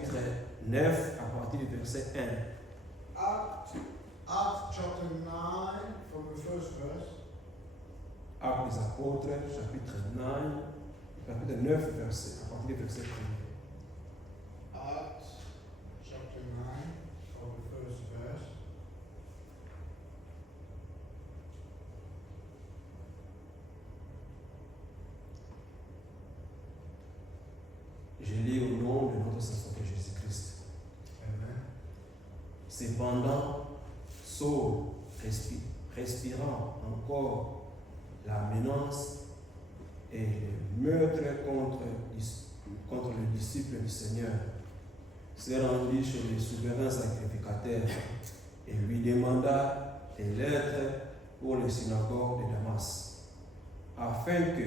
chapitre 9 à partir du verset 1. Acts chapter 9 from the first verse. Actes des apôtres, chapitre 9, verset, à partir du verset 1. Acts chapter 9 from the first verse. Je lis au nom de notre Seigneur Jésus-Christ. Amen. Cependant, Saul, respirant encore la menace et le meurtre contre le disciple du Seigneur, s'est rendu chez le souverain sacrificateur et lui demanda des lettres pour les synagogues de Damas, afin que,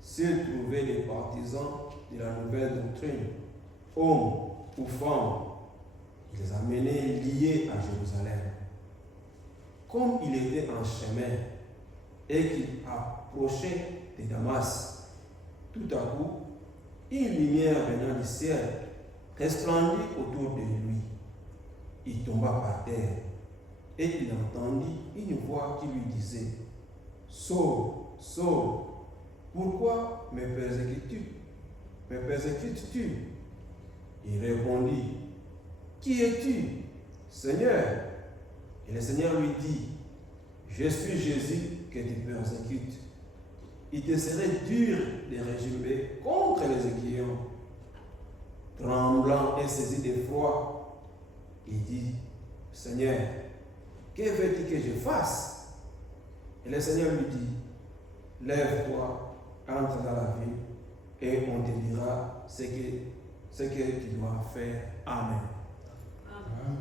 s'il trouvait des partisans de la nouvelle doctrine, hommes ou femmes, il les amenait liés à Jérusalem. Comme il était en chemin et qu'il approchait de Damas, tout à coup, une lumière venant du ciel resplendit autour de lui. Il tomba par terre et il entendit une voix qui lui disait: Saul, Saul, pourquoi me persécutes-tu? Il répondit: Qui es-tu, Seigneur? Et le Seigneur lui dit: Je suis Jésus que tu persécutes. Il te serait dur de régimer contre les aiguillons. Tremblant et saisi d'effroi, il dit: Seigneur, que veux-tu que je fasse? Et le Seigneur lui dit: Lève-toi, entre dans la ville, et on te dira ce que tu dois faire. Amen. Amen.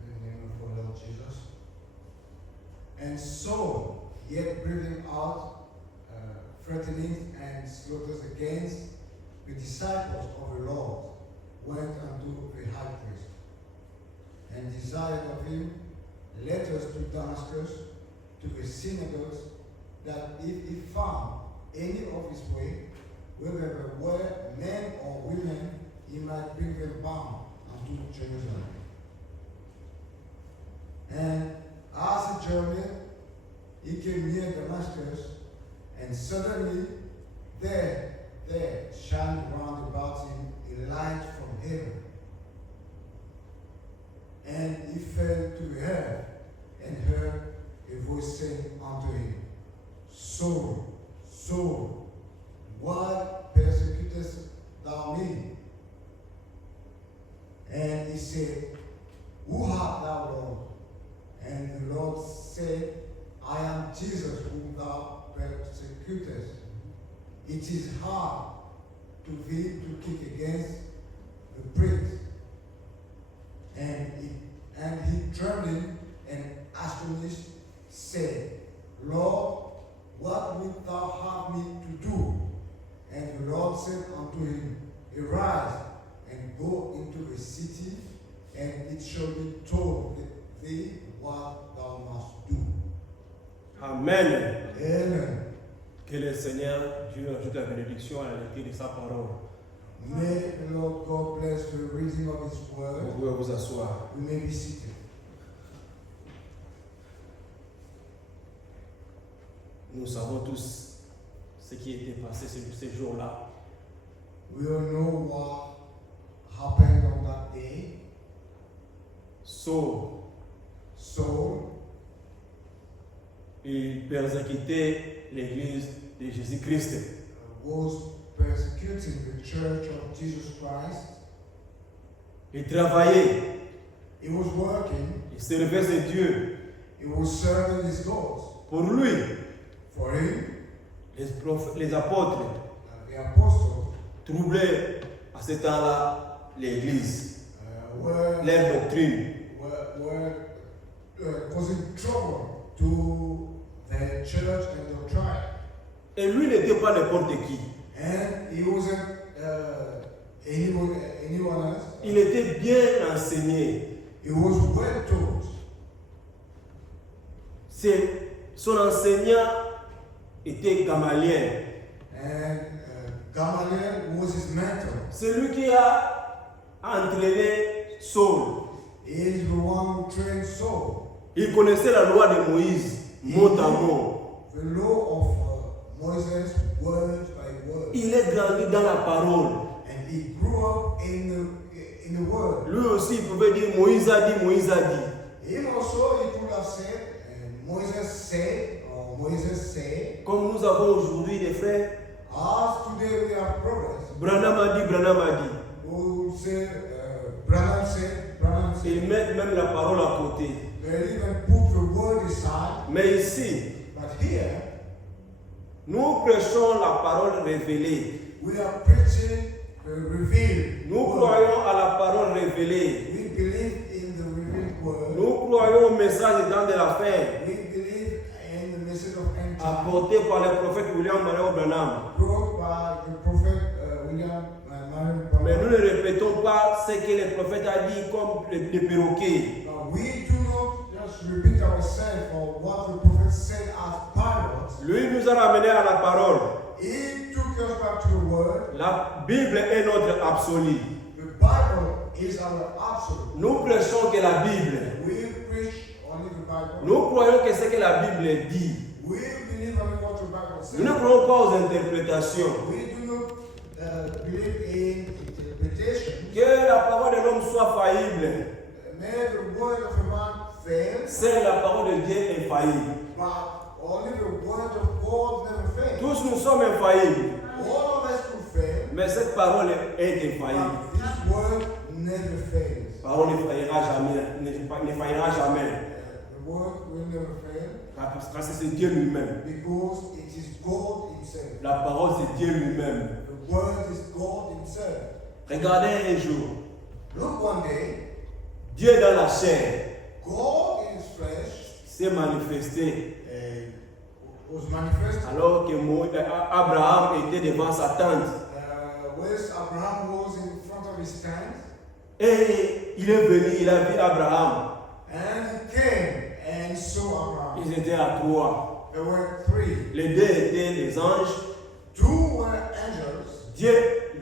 In the name of our Lord Jesus. And Saul, yet breathing out, threatening and slaughters against the disciples of the Lord, went unto the high priest, and desired of him letters to Damascus, to the synagogues, that if he found any of his way, whether there were men or women, he might bring them bound unto Jerusalem. And as he journeyed, he came near Damascus, and suddenly there shined round about him a light from heaven. And he fell to the earth, and heard a voice saying unto him, Saul, Saul, why persecutest thou me? And he said, Who art thou, Lord? And the Lord said, I am Jesus whom thou persecutest. It is hard to thee to kick against the pricks. And he trembling and astonished said, Lord, what wilt thou have me to do? And the Lord said unto him, Arise and go into the city, and it shall be told thee what thou must do. Amen. Amen. Que le Seigneur Dieu ajoute la bénédiction à la lecture de sa parole. May the Lord God bless the reading of His word. Vous pouvez vous asseoir. We may be seated. Nous savons tous ce qui était passé ces jours-là. We all know what happened on that day. Saul, il persécutait l'église de Jésus-Christ. Was persecuting the church of Jesus Christ. Il travaillait, He was working. il servait ses dieux. He was serving his gods. Pour lui, For him, les apôtres the apostles troublaient à ce temps-là l'église, were leur doctrine. causing trouble to the church and doctrine. Et lui n'était pas n'importe qui. And he wasn't anyone else. Il était bien enseigné. He was well taught. C'est son enseignant était Gamaliel. And Gamaliel was his mentor. C'est lui qui a entraîné Saul. He is the one who trained Saul. Il connaissait la loi de Moïse, mot à mot. The law of Moses, word by word. Il est grandi dans la parole. And he grew up in the word. Lui aussi, il pouvait dire Moïse a dit, Moïse a dit. Him also, he could have said, Moses said, or Moses said. Comme nous avons aujourd'hui des frères, As today we have brothers. Branham a dit, Branham a dit. Who say, Branham said, Branham said. Ils mettent même la parole à côté. They even put the word aside. Mais ici, But here, nous prêchons la parole révélée. we are preaching the revealed Nous word. croyons à la parole révélée. We believe in the revealed word. Nous croyons au message dans de la fin, We believe in the message of end time apporté par le prophète William Marion Branham. brought by the prophet William Marion Mais nous Branham. ne répétons pas ce que le prophète a dit comme les perroquets. But we do not just repeat ourselves or what the prophet said as pilots. Lui nous a ramenés à la parole. He took us back to the word. La Bible est notre absolu. The Bible is our absolute. Nous prêchons que la Bible. We preach only the Bible. Nous croyons que ce que la Bible dit. We believe only what the Bible says. Nous ne croyons pas aux interprétations. We do not believe in interpretation. Que la parole de l'homme soit faillible. May the word of a man fail, C'est la parole de Dieu infaillible. but only the word of God never fails. Tous nous sommes infaillibles. All of us could fail, Mais cette parole est infaillible. but this word never fails. La parole ne faillira jamais. Ne faillira jamais. The word will never fail Parce que c'est Dieu lui-même. because it is God Himself. La parole, c'est Dieu lui-même. The word is God Himself. Regardez un jour. Look, one day, Dieu dans la chair God in His flesh s'est manifesté was manifested. alors que Abraham était devant sa tente. Whereas Abraham was in front of his tent, Et il est venu, il a vu Abraham. and he came and saw Abraham. Ils étaient à trois. There were three. Les deux étaient des anges. Two were angels, Dieu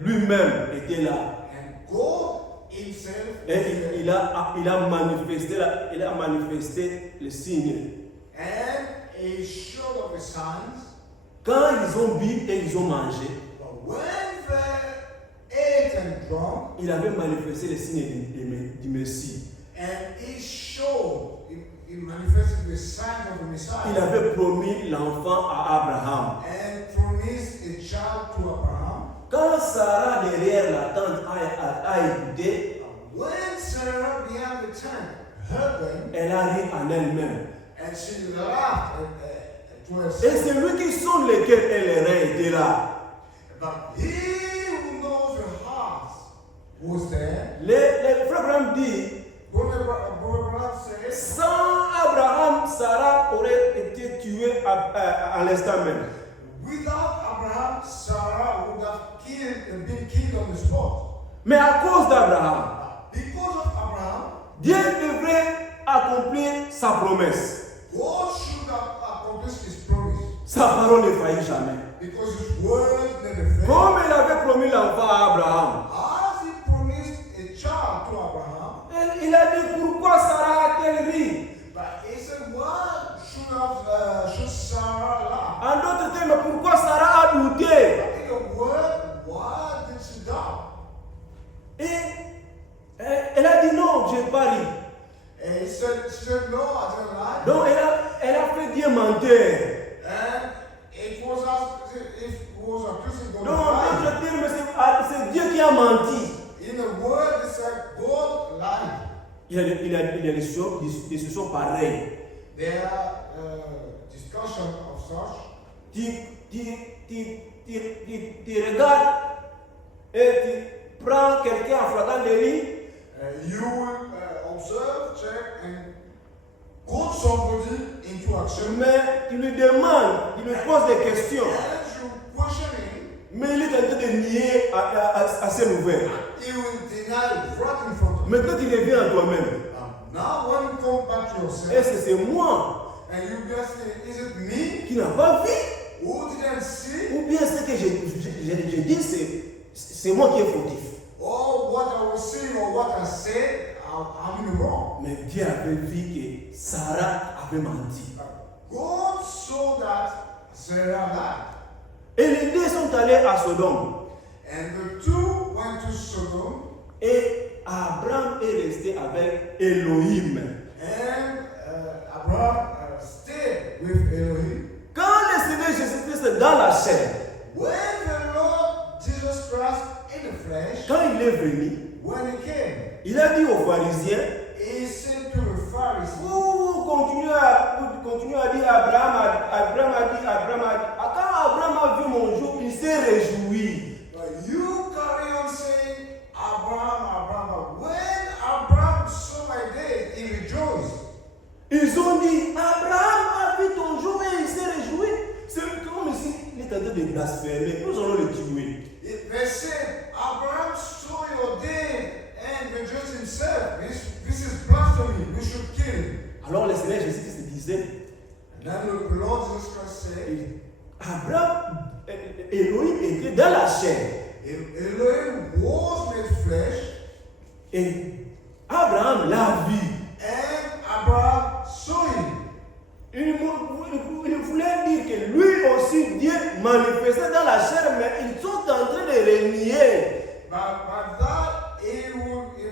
lui-même était là. and God Himself Et was there. il a manifesté le signe. And He showed up the signs. Quand ils ont bu et ils ont mangé, But when they ate and drank, il avait manifesté le signe du Messie. and He showed, He manifested the signs of the Messiah, Il avait promis l'enfant à Abraham. and promised a child to Abraham. Quand Sarah derrière la tente a écouté, When Sarah behind the tent heard them, elle a ri en elle-même. and she laughed to Et herself. c'est lui qui sonne lesquels et les reins étaient là. But He who knows the hearts was there. Les frères Abraham dit, Brother Abraham says, sans Abraham, Sarah aurait été tuée à l'instant même. without Abraham, Sarah would have been killed on the spot. Mais à cause d'Abraham, Because of Abraham, Dieu devrait accomplir sa promesse. God should have accomplished His promise. Sa parole ne faillit jamais. Because His word never failed. Comme il avait promis l'enfant à Abraham, As He promised a child to Abraham, il a dit pourquoi Sarah a-t-elle ri? but He said, why should Sarah laugh? En d'autres termes, pourquoi Sarah a douté? In a word, why did she doubt? Et elle a dit non, je n'ai pas ri. And she said, no, I didn't lie. Donc elle a fait Dieu menteur. And it was as if it was accusing God Donc of en lying. d'autres termes, c'est Dieu qui a menti. In a word, it said God lied. Il y a des discussions pareilles. There are discussions of such. Tu regardes et tu prends quelqu'un en flagrant délit. You will observe, check, and put somebody into action. Mais tu lui demandes, tu lui poses des questions. As you question him, Mais il est en train de nier à ses nouvelles. he will deny right in front of you. Maintenant, tu reviens à toi-même. Now, when you come back to yourself, Est-ce que c'est moi and you just say, is it me qui n'a pas vu? who didn't see, ou bien ce que je dis, c'est moi qui est fautif. or what I was seeing or what I said, I'm in the wrong. Mais Dieu avait vu que Sarah avait menti. God saw that Sarah lied. Et les deux sont allés à Sodome. And the two went to Sodom, Et Abraham est resté avec Elohim. and Abraham stayed with Elohim. Quand le Seigneur Jésus-Christ est dans la chair, When the Lord Jesus Christ in the flesh, quand il est venu, when he came, il a dit aux pharisiens, he said to the Pharisees, vous continuez à dire Abraham a dit, quand Abraham a vu mon jour, il s'est réjoui. but you carry on saying, Abraham. When Abraham saw my day, he rejoiced. Ils ont dit, Abraham a vu ton jour et il s'est réjoui. C'est comme si il est en train de blasphémer. Nous allons le tuer. They said, Abraham saw your day and rejoiced himself. This is blasphemy. We should kill him. Alors le Seigneur Jésus-Christ disait, And then the Lord Jesus Christ said, Abraham, Elohim était dans la chair. Elohim was made flesh, Et Abraham l'a vu. and Abraham saw him. Il voulait dire que lui aussi, Dieu manifestait dans la chair, mais ils sont en train de renier. But that he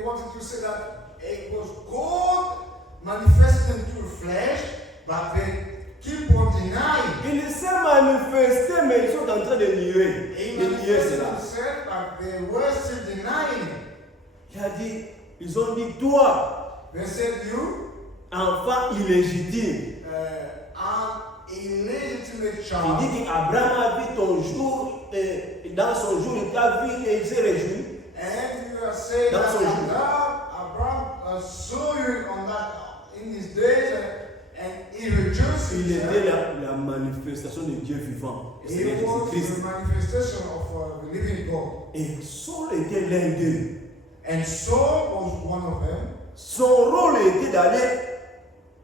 wanted to say that it was God manifested into flesh, but they keep on denying. Il s'est manifesté, mais ils sont en train de nier. He De nier manifested cela. himself, but they were still denying him. Il a dit, ils ont dit, toi, They said, you, enfant illégitime. an illegitimate Il child. dit qu'Abraham a vu ton jour, et dans son jour, il t'a vu et il s'est réjoui. And you are saying That's that all. Abraham saw you on that in his days and he rejoiced Il himself. était la manifestation de Dieu vivant. He C'est was Jésus-Christ. the manifestation of the living God. Et Saul était l'un d'eux. And Saul was one of them. Son rôle était d'aller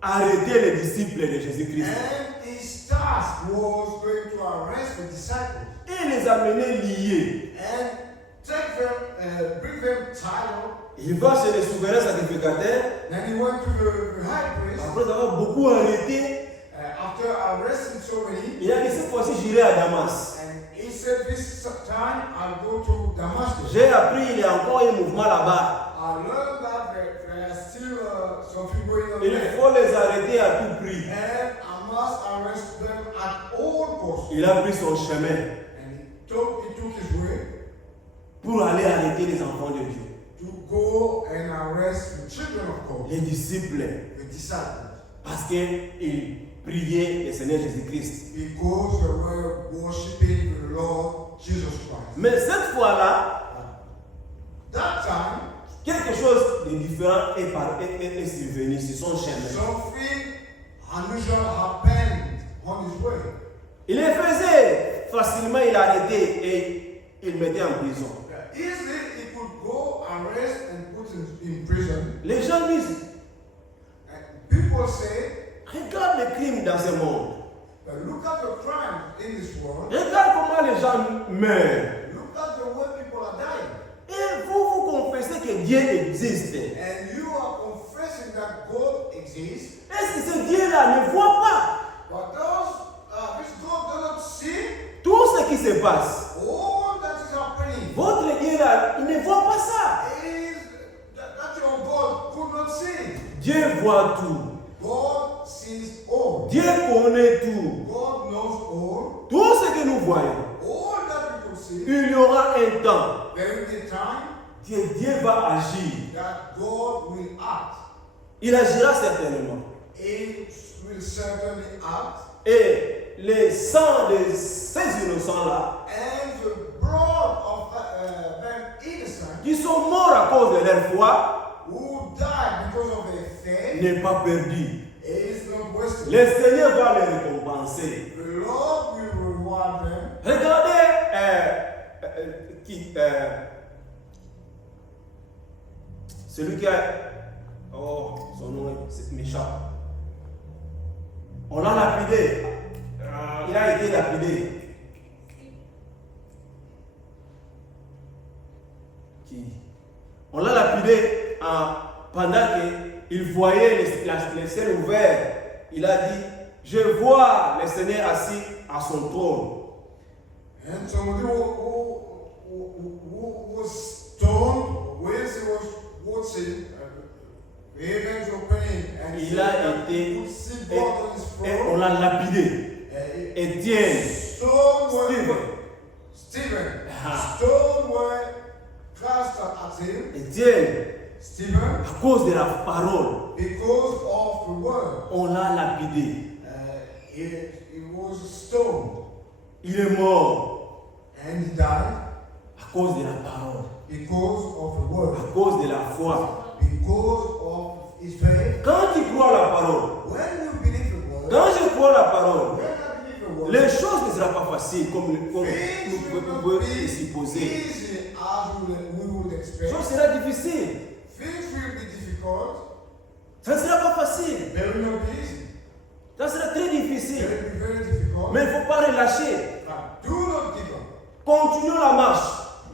arrêter les disciples de Jésus-Christ And his task was going to arrest the disciples et les amener liés. and take them, bring them tied. Il va chez les souverains sacrificateurs. Then he went to the high priest. Après avoir beaucoup arrêté, After arresting so many, il a dit cette fois-ci j'irai à Damas. and he said, this time I'll go to Damascus. J'ai appris il y a encore un mouvement là-bas. I learned that there are still something going on Il there. faut les arrêter à tout prix. And I must arrest them at all costs. Il a pris son chemin And he took his way pour aller arrêter les enfants de Dieu, to go and arrest the children of God, les disciples, the disciples, parce qu'ils priaient le Seigneur Jésus-Christ. because they were worshiping the Lord Jesus Christ. Mais cette fois-là, That time, quelque chose de différent est survenu sur son chemin. something unusual happened on his way. Il les faisait facilement, il arrêtait et il mettait en prison. Easily, he could go arrest and put in prison. Les gens disent, And people say, regarde les crimes dans ce monde. look at the crime in this world. Regarde comment les gens meurent. Look at the way people are dying. Et vous confessez que Dieu existe. And you are confessing that God exists. Est-ce que ce Dieu-là ne voit pas But this God does not see tout ce qui se passe? all that is happening. Votre Dieu-là, il ne voit pas ça. That your God could not see. Dieu voit tout. God sees all. Dieu connaît tout. God knows all. Tout ce que nous voyons. All that we could see. Il y aura un temps. There will be a time Dieu va agir. that God will act. Il agira certainement. He will certainly act. Et les sangs de ces innocents-là, And the blood of them innocent qui sont morts à cause de leur foi, who died because of their faith n'est pas perdu. is not wasted. Le Seigneur va les récompenser. The Lord will reward them. Regardez celui qui a... Oh, son nom m'échappe. On l'a lapidé. il a été lapidé. Qui? On l'a lapidé pendant qu'il voyait les ciels ouverts. Il a dit, je vois le Seigneur assis à son trône. And somebody who was stoned, where he was watching, the heavens opening, and Il a été, could see God on his et throne. on l'a lapidé. Étienne, Stephen, Ah. stone were cast at him. Étienne, Stephen, à cause de la parole, because of the word, on l'a lapidé. he was stoned, Il est mort and he died à cause de la parole, because of the word, à cause de la foi. because of his faith. Quand tu crois la parole, When you believe the word, quand je crois la parole, when I believe the word, les choses ne seront pas faciles comme nous things pouvons will not be supposer. easy as we would Les expect. choses seront difficiles. Things will be difficult. Ça ne sera pas facile. They will not be easy. Ça sera très They difficile. will be very difficult. Mais il ne faut pas relâcher. But do not give up. Continuons la marche.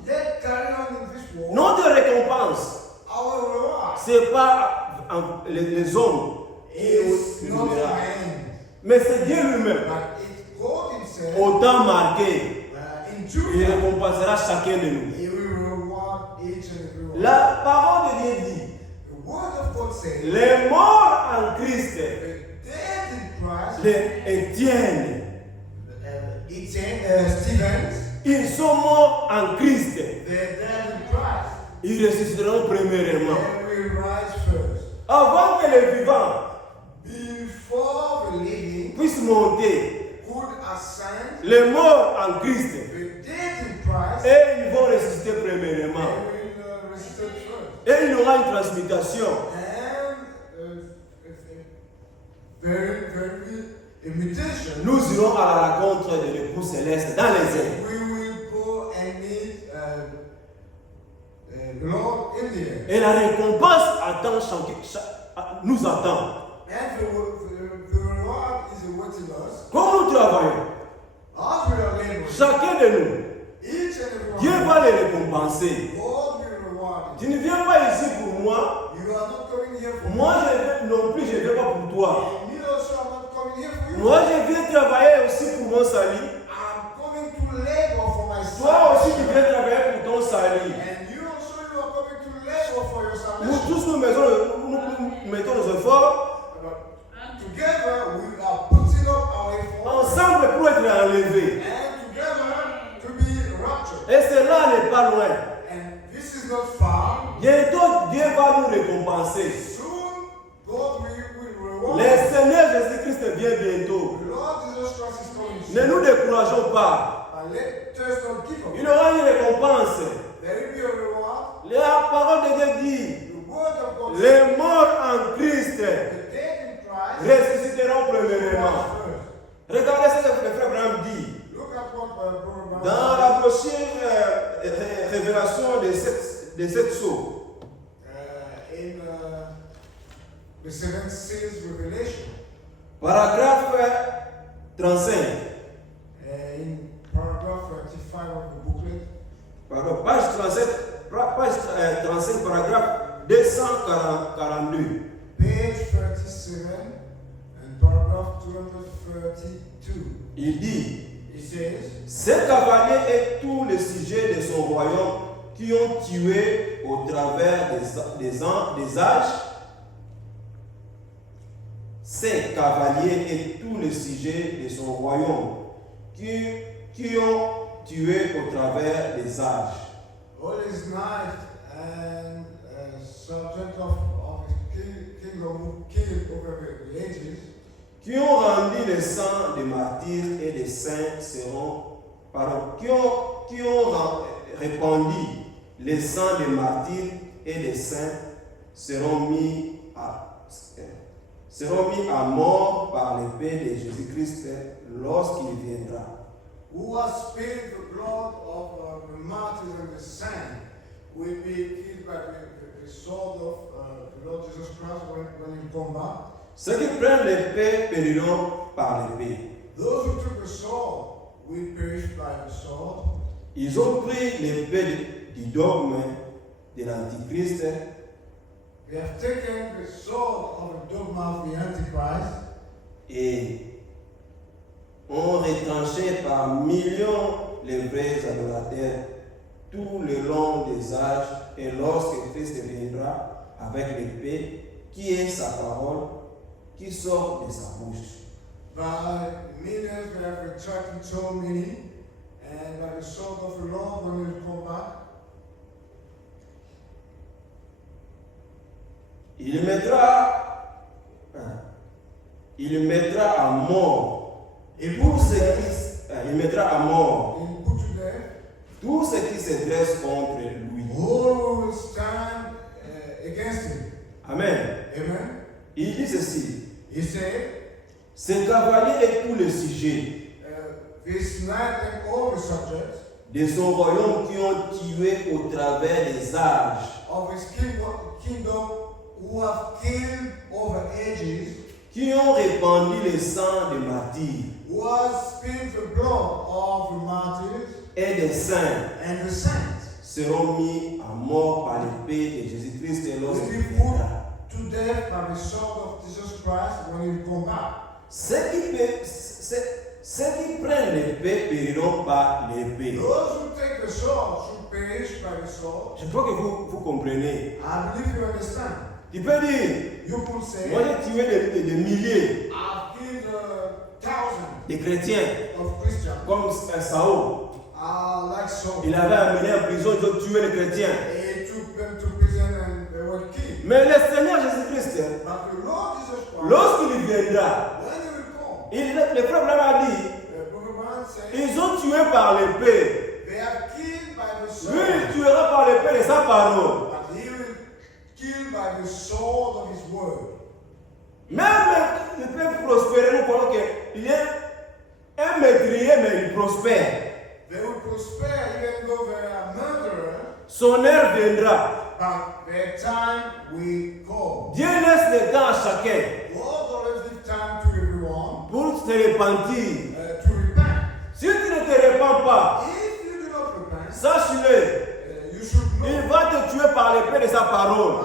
Let's carry on in this war. Notre récompense, Our reward ce n'est pas les hommes is qui not nous donnera, man, mais c'est Dieu lui-même. but it's God Himself. Au temps marqué, In due il time, récompensera chacun de nous. He will reward each and every one. La parole de Dieu dit, The word of God says, les morts en Christ, the dead in Christ, les Étienne, Stevens, ils sont morts en Christ. they're dead in Christ. Ils ressusciteront premièrement. They will rise first. Avant que les vivants Before the living puissent monter, could ascend, les morts en Christ, the dead in Christ, et ils vont ressusciter premièrement. they will resuscitate first. Et il y aura une transmutation. And very imitation. Nous irons à la rencontre de l'époux céleste dans les airs. We will go and meet the Lord in the air. Et la récompense nous attend. And the reward is awaiting us. Comme nous travaillons, As we are laboring, chacun de nous, each and every Dieu one, va les récompenser. God will reward Tu you. ne viens pas ici pour moi. You are not coming here for Moi, non plus, je ne viens pas pour toi. me. Me also, I'm not coming here for you. Moi, je viens travailler aussi pour mon salut. I'm coming to labor for my Toi aussi, tu salvation. viens travailler pour ton salut. And you also, you are coming to labor for your Nous salvation. tous, nous mettons nos efforts Together, we are putting up our efforts. ensemble pour être enlevés. And together, to be raptured. Et cela n'est pas loin. And this is not far. Bientôt, Dieu va nous récompenser. Soon, God will reward Le us. Seigneur Jésus-Christ vient bientôt. The Lord Jesus Christ is coming Ne soon. nous décourageons pas. And let us not give up. Il y aura une récompense. There will be a reward. La parole de Dieu dit, The word of God says, les morts en Christ the dead in Christ ressusciteront will premièrement. rise first. Regardez ce que le frère Abraham dit. Look at what Brother Brown Dans la prochaine révélation de cette sceaux, in the seventh seals revelation, paragraphe 35, in paragraph 35 of the booklet, pardon, page 37, page 35, paragraphe 242. page 37 and paragraph 232, Il dit, it says, ces cavaliers et tous les sujets de son royaume qui ont tué au travers des âges, ces cavaliers et tous les sujets de son royaume qui ont tué au travers des âges. all his knight and subject of his kingdom who killed over the ages, Qui ont rendu le sang des martyrs et des saints qui ont répandu le sang des martyrs et des saints seront mis à mort par l'épée de Jésus-Christ lorsqu'il viendra. who has spilled the blood of the martyrs and the saints, will be killed by the sword of the Lord Jesus Christ when he come back. Ceux qui prennent l'épée périront par l'épée. Those who took the sword will perish by the sword. Ils ont pris l'épée du dogme de l'Antichrist They have taken the sword of the dogma of the Antichrist et ont retranché par millions les vrais adorateurs tout le long des âges. Et lorsque Christ viendra avec l'épée, qui est sa parole, qui sort de sa bouche. by millions they have retracted so many, and by the sword of the Lord when it will come back. Il mettra à mort Il tout ce qui, il mettra à mort will put to death tout ce qui se dresse contre lui. all who will stand against him. Amen. Amen. Il dit ceci: He said, ce cavalier est tout le sujet this night and all the subjects de son royaume qui ont tué au travers des âges, of his kingdom who have killed over ages, qui ont répandu le sang des martyrs who have spilled the blood of the martyrs et des saints, and the saints, seront mis à mort par l'épée de Jésus-Christ will lorsqu'il be viendra. put to death by the sword of Jesus Christ when he will come back. Ceux qui prennent l'épée périront par l'épée. Those who take the sword should perish by the sword. Je crois que vous comprenez. I believe you understand. Tu peux dire, You could say, moi j'ai tué des milliers I've killed thousands de chrétiens, of Christians. comme Saül. Like so. Il avait amené en prison, ils ont tué les chrétiens. He took them to prison and they were killed. Mais le Seigneur Jésus-Christ, But the Lord Jesus Christ, lorsqu'il viendra, when he will come, le problème a dit, the prophet man said, ils ont tué par l'épée. they are killed by the sword. Lui, il tuera par l'épée de sa parole. But he will kill by the sword of his word. Même il peut prospérer, nous croyons qu'il est un meurtrier, mais il prospère. They will prosper even though they are murderers, Son heure viendra. but their time will come. Dieu laisse le temps à chacun God always gives time to everyone pour se repentir. to repent. Si tu ne te repens pas, If you do not repent, sache-le, you should know il va te tuer par l'épée de sa parole.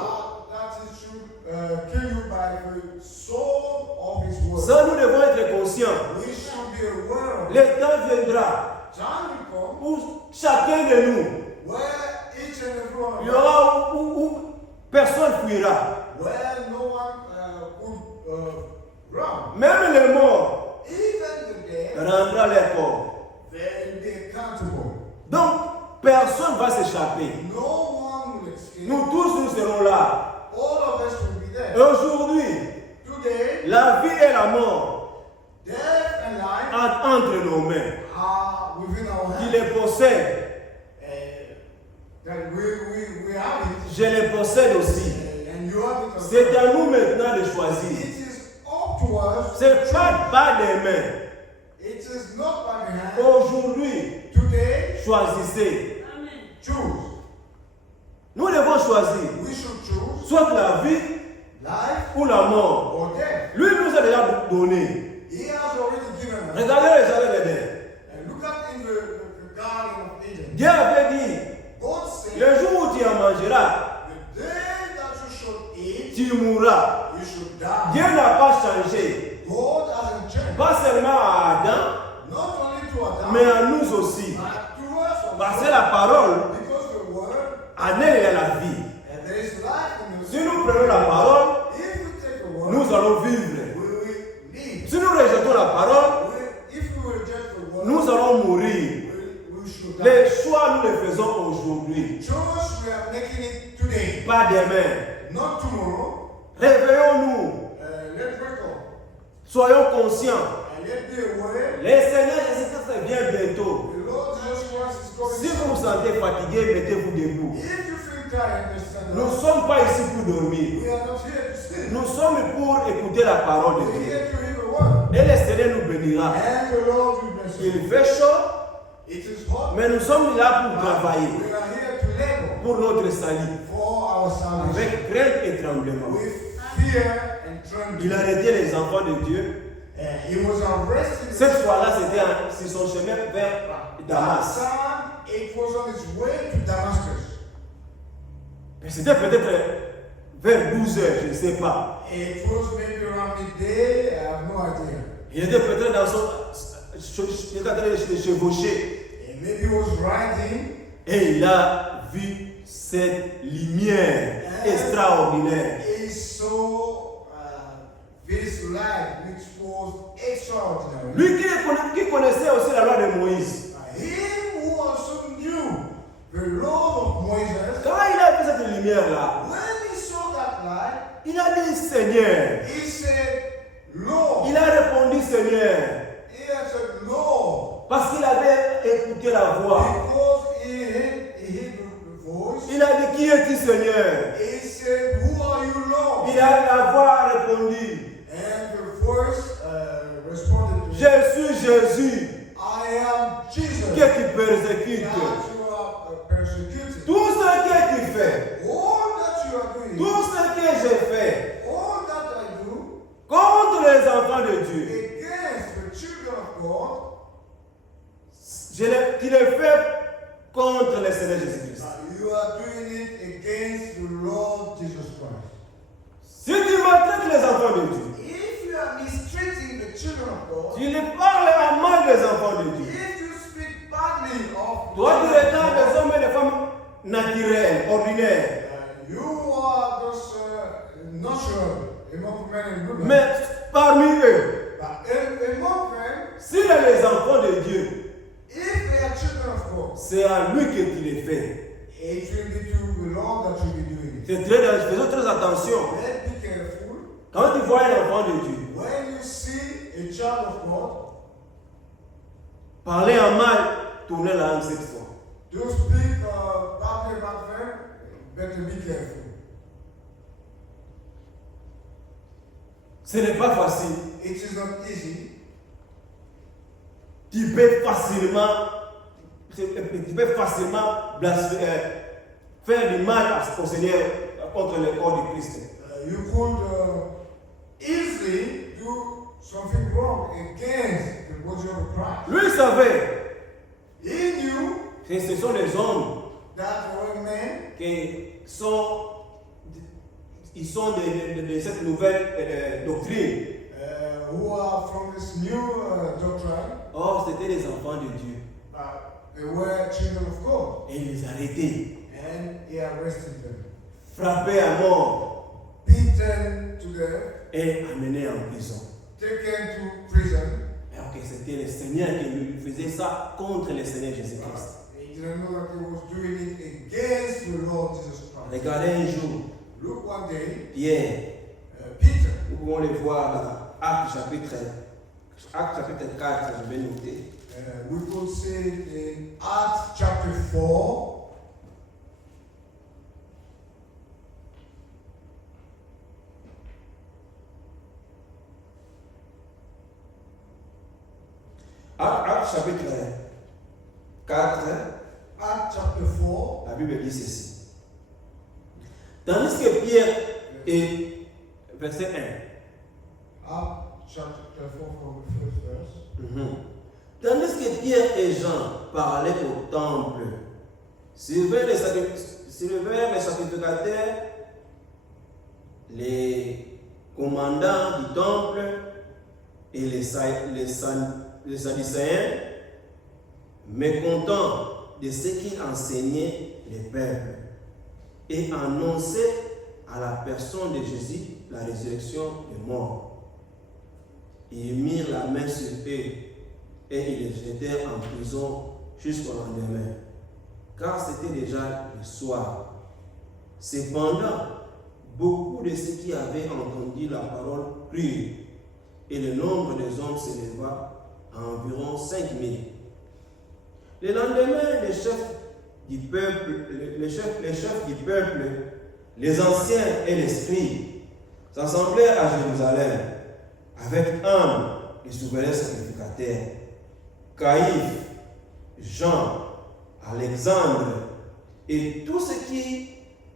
that it should kill you by the sword of his word. Ça, nous devons être conscients. We should be aware of it. Le temps viendra Time will come où chacun de nous, where each and every one il y of us, aura où personne fuira. where no one would run. Même les morts Even the dead, rendront leur corps. they will be accountable. Donc, personne ne va s'échapper. No one will escape. Nous tous, nous serons là. All of us will be Et there. aujourd'hui, Today, la vie et la mort death and life sont entre nos mains. are within our Qui hands. les possède, That we have it. je les possède aussi. And you have it. C'est à nous maintenant de choisir. It is up to us. Ce n'est pas des mains. It is not by the hand. Aujourd'hui, Today, choisissez. choose. Nous devons choisir We should choose soit la vie life ou la mort. or death. Lui nous a déjà donné. He has already given us. Regardez les jardins d'Éden. And look at in the Garden of Eden. Dieu avait dit, God said, le jour où tu en mangeras, the day that you should eat, tu mourras. you should die. Dieu n'a pas changé, God hasn't changed. pas seulement à Adam, Not only to Adam, mais à nous aussi. but to us also. Parce que la parole, Because the word, en elle, il y a la vie. and there is life in the Si nous prenons la parole, If we take the word, nous allons vivre. we will live. Si nous rejetons la parole, If we reject the word, nous allons mourir. we should die. Les choix, nous les faisons aujourd'hui, Choice we are making it today, pas demain. not tomorrow. Réveillons-nous, Let's wake up soyons conscients. and let's be aware. Le Seigneur Jésus-Christ vient bientôt. The Lord Jesus Christ is coming. Si vous vous sentez fatigué, mettez-vous debout. If you feel tired, stand Nous ne up. sommes pas ici pour dormir. We are not here to sleep. Nous sommes pour écouter la parole de We're Dieu. here to hear the word. Et le Seigneur nous bénira. And the Lord will bless you. Il fait chaud, It is hot. mais nous sommes là pour travailler, We are here to labor pour notre salut, for our salvation. avec crainte et tremblement. With fear and trembling. Il a arrêté les enfants de Dieu And he was arrested. Cette fois-là, c'était sur son chemin vers That Damas. time, it was on its way to Damascus. Mais c'était peut-être vers 12 heures, je ne sais pas. It was maybe around midday, I have no idea. Il était peut-être dans il était en train de chevaucher. And maybe he was riding. Et il a vu cette lumière extraordinaire. He saw this light which was extraordinary. Lui qui connaissait aussi la loi de Moïse. Him who also knew the law of Moses, Quand il a vu cette lumière-là, when he saw that light, il a dit Seigneur. he said, Lord. Il a répondu Seigneur. He answered, Lord. Parce qu'il avait écouté la voix. Because he heard the voice. Il a dit qui es-tu Seigneur? He said, who are you, Lord? La voix a répondu. And the voice responded to him, Je suis Jésus I am Jesus. que tu persécutes. That you are persecuted. Tout ce que tu fais, All that you are doing, tout ce que j'ai fait all that I do contre les enfants de Dieu, against the children of God, tu le fais contre le Seigneur Jésus-Christ. you are doing it against the Lord Jesus Christ. Si tu maltraites les enfants de Dieu, If you are mistreating the children of God, tu les parles à mal des enfants de Dieu. if you speak badly of Toi, tu regardes les hommes et les femmes naturels, ordinaires. you are just natural among men and women. Mais parmi eux, But among them, s'il y a les enfants de Dieu, if they are children of God, c'est à lui que tu les fais. it will be to the Lord that you will be doing it. C'est très dangereux. Faisons très attention. Let's be careful. Quand tu vois un enfant de Dieu, When you see a child of God, parler en mal, tourner la langue cette fois. do speak badly about them, better be careful. Ce n'est pas facile. It is not easy. Tu peux facilement faire du mal au Seigneur contre le corps du Christ. You could easily do something wrong against the body of Christ. Lui savait He knew que ce sont des hommes that were men qui sont de cette nouvelle doctrine. who are from this new doctrine. Or, c'était les enfants de Dieu. They were children of God. Et il les a arrêtés, And he arrested them, frappés à mort beaten to death, et amenés en prison. taken to prison. Alors que c'était le Seigneur qui lui faisait ça contre le Seigneur Jésus-Christ. He didn't know that he was doing it against the Lord Jesus Christ. Regardez un jour, Look one day, Pierre, Peter. nous pouvons le voir dans Actes chapitre 4, je vais noter. We could see it in Acts chapter 4. Actes chapitre 4, Acts chapter 4. la Bible dit ceci. Tandis que Pierre est, verset 1. Acts chapter 4 from the first verse. Tandis que Pierre et Jean parlaient au temple, s'élevèrent les sacrificateurs, les commandants du temple et les Sadducéens, mécontents de ce qu'il enseignait les peuples, et annonçaient à la personne de Jésus la résurrection des morts. Ils mirent la main sur eux et ils les jetèrent en prison jusqu'au lendemain, car c'était déjà le soir. Cependant, beaucoup de ceux qui avaient entendu la parole crurent, et le nombre des hommes s'éleva à environ 5000. Le lendemain, les chefs du peuple, les anciens et les scribes s'assemblèrent à Jérusalem avec Anne, les souverains sacrificateurs, Caïphe, Jean, Alexandre et tous ceux qui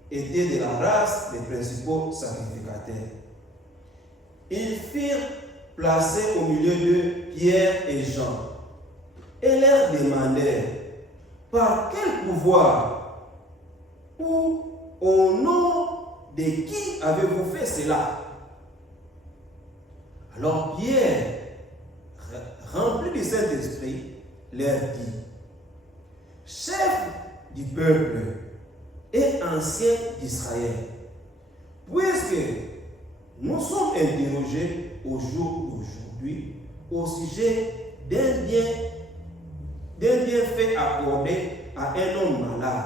étaient de la race des principaux sacrificateurs. Ils firent placés au milieu de Pierre et Jean et leur demandèrent par quel pouvoir ou au nom de qui avez-vous fait cela? Alors Pierre, rempli du Saint-Esprit, leur dit: chef du peuple et ancien d'Israël, puisque nous sommes interrogés au jour d'aujourd'hui au sujet d'un bienfait accordé à un homme malade,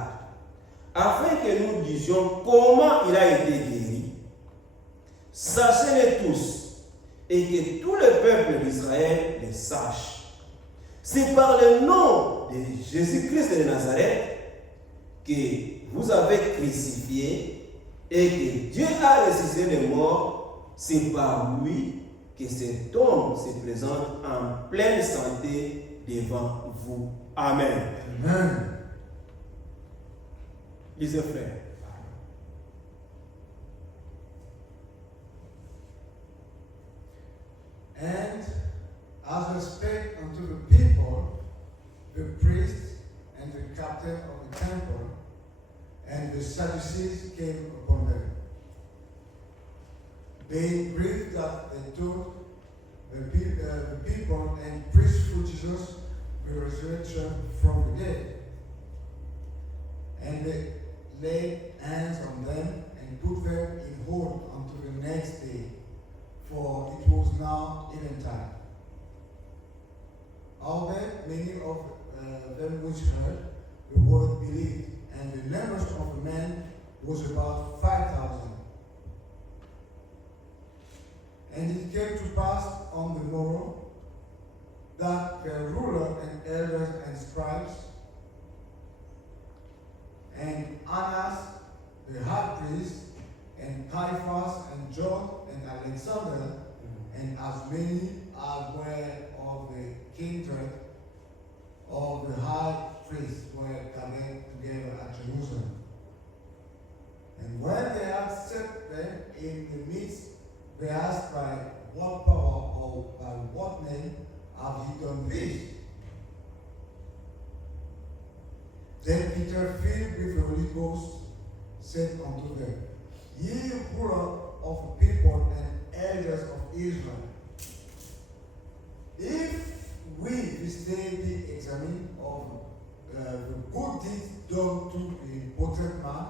afin que nous disions comment il a été guéri, sachez-le tous, et que tout le peuple d'Israël le sache. C'est par le nom de Jésus-Christ de Nazareth que vous avez crucifié et que Dieu a ressuscité les morts. C'est par lui que cet homme se présente en pleine santé devant vous. Amen. Amen. Lisez, frère. And as I spake unto the people, the priests and the captain of the temple and the Sadducees came upon them. They grieved that they told the people and preached for Jesus the resurrection from the dead. And they laid hands on them and put them in hold until the next day, for it was now eventide. Albeit many of them which heard the word believed, and the numbers of the men was about 5,000. And it came to pass on the morrow that the ruler and elders and scribes and Annas the high priest and Caiaphas and John and Alexander and as many as were of the kindred of the high priest were gathered together at Jerusalem. And when they had set them in the midst, they asked, by what power or by what name have ye done this? Then Peter, filled with the Holy Ghost, said unto them, Ye ruler of the people and elders of Israel, if we this day be examined of the good deeds done to the important man,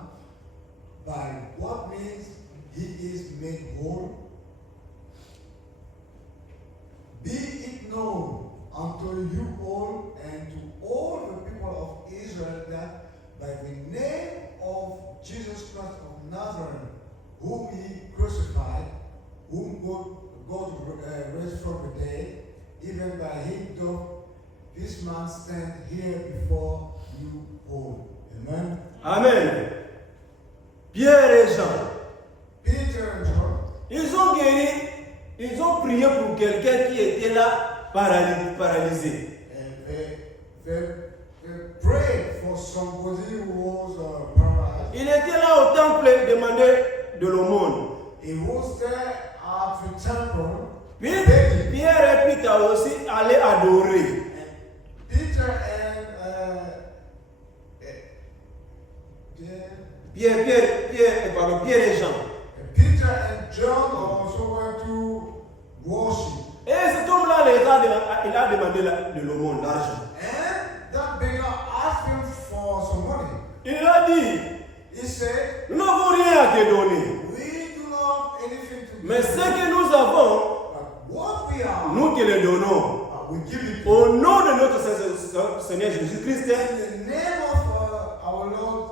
by what means he is made whole, be it known unto you all and to all the people of Israel that by the name of Jesus Christ of Nazareth, whom he crucified, whom God raised from the dead, even by him doth this man stand here before you all. Amen. Amen. Pierre et Jean, Peter and John, ils ont guéri, ils ont prié pour quelqu'un qui était là, paralysé. they prayed for somebody who was paralyzed. Il était là au temple demander de l'aumône. He was there at the temple. Puis Pierre et Peter aussi allaient adorer. Peter and Pierre et Jean. Peter and John also went to worship. Et cet homme-là, il a demandé de l'aumône, l'argent. And that beggar asked him for some money. Il a dit, He said, nous n'avons rien à te donner. we do not have anything to Mais give ce you, que nous avons, but what we have, nous te le donnons. we give it to you. Au nom de notre Seigneur Jésus-Christ, In the name of our Lord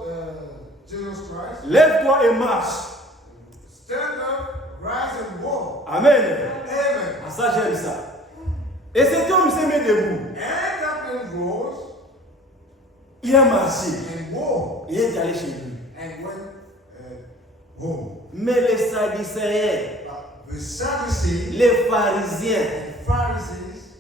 Jesus Christ, lève-toi et marche. stand up, rise and walk. Amen. Amen. Ah, ça, j'aime ça. Et cet homme s'est mis debout. And that man rose Il a marché. and walked Il est allé chez lui. and went home. Mais les Sadducéens, But the Sadducees les pharisiens, and Pharisees,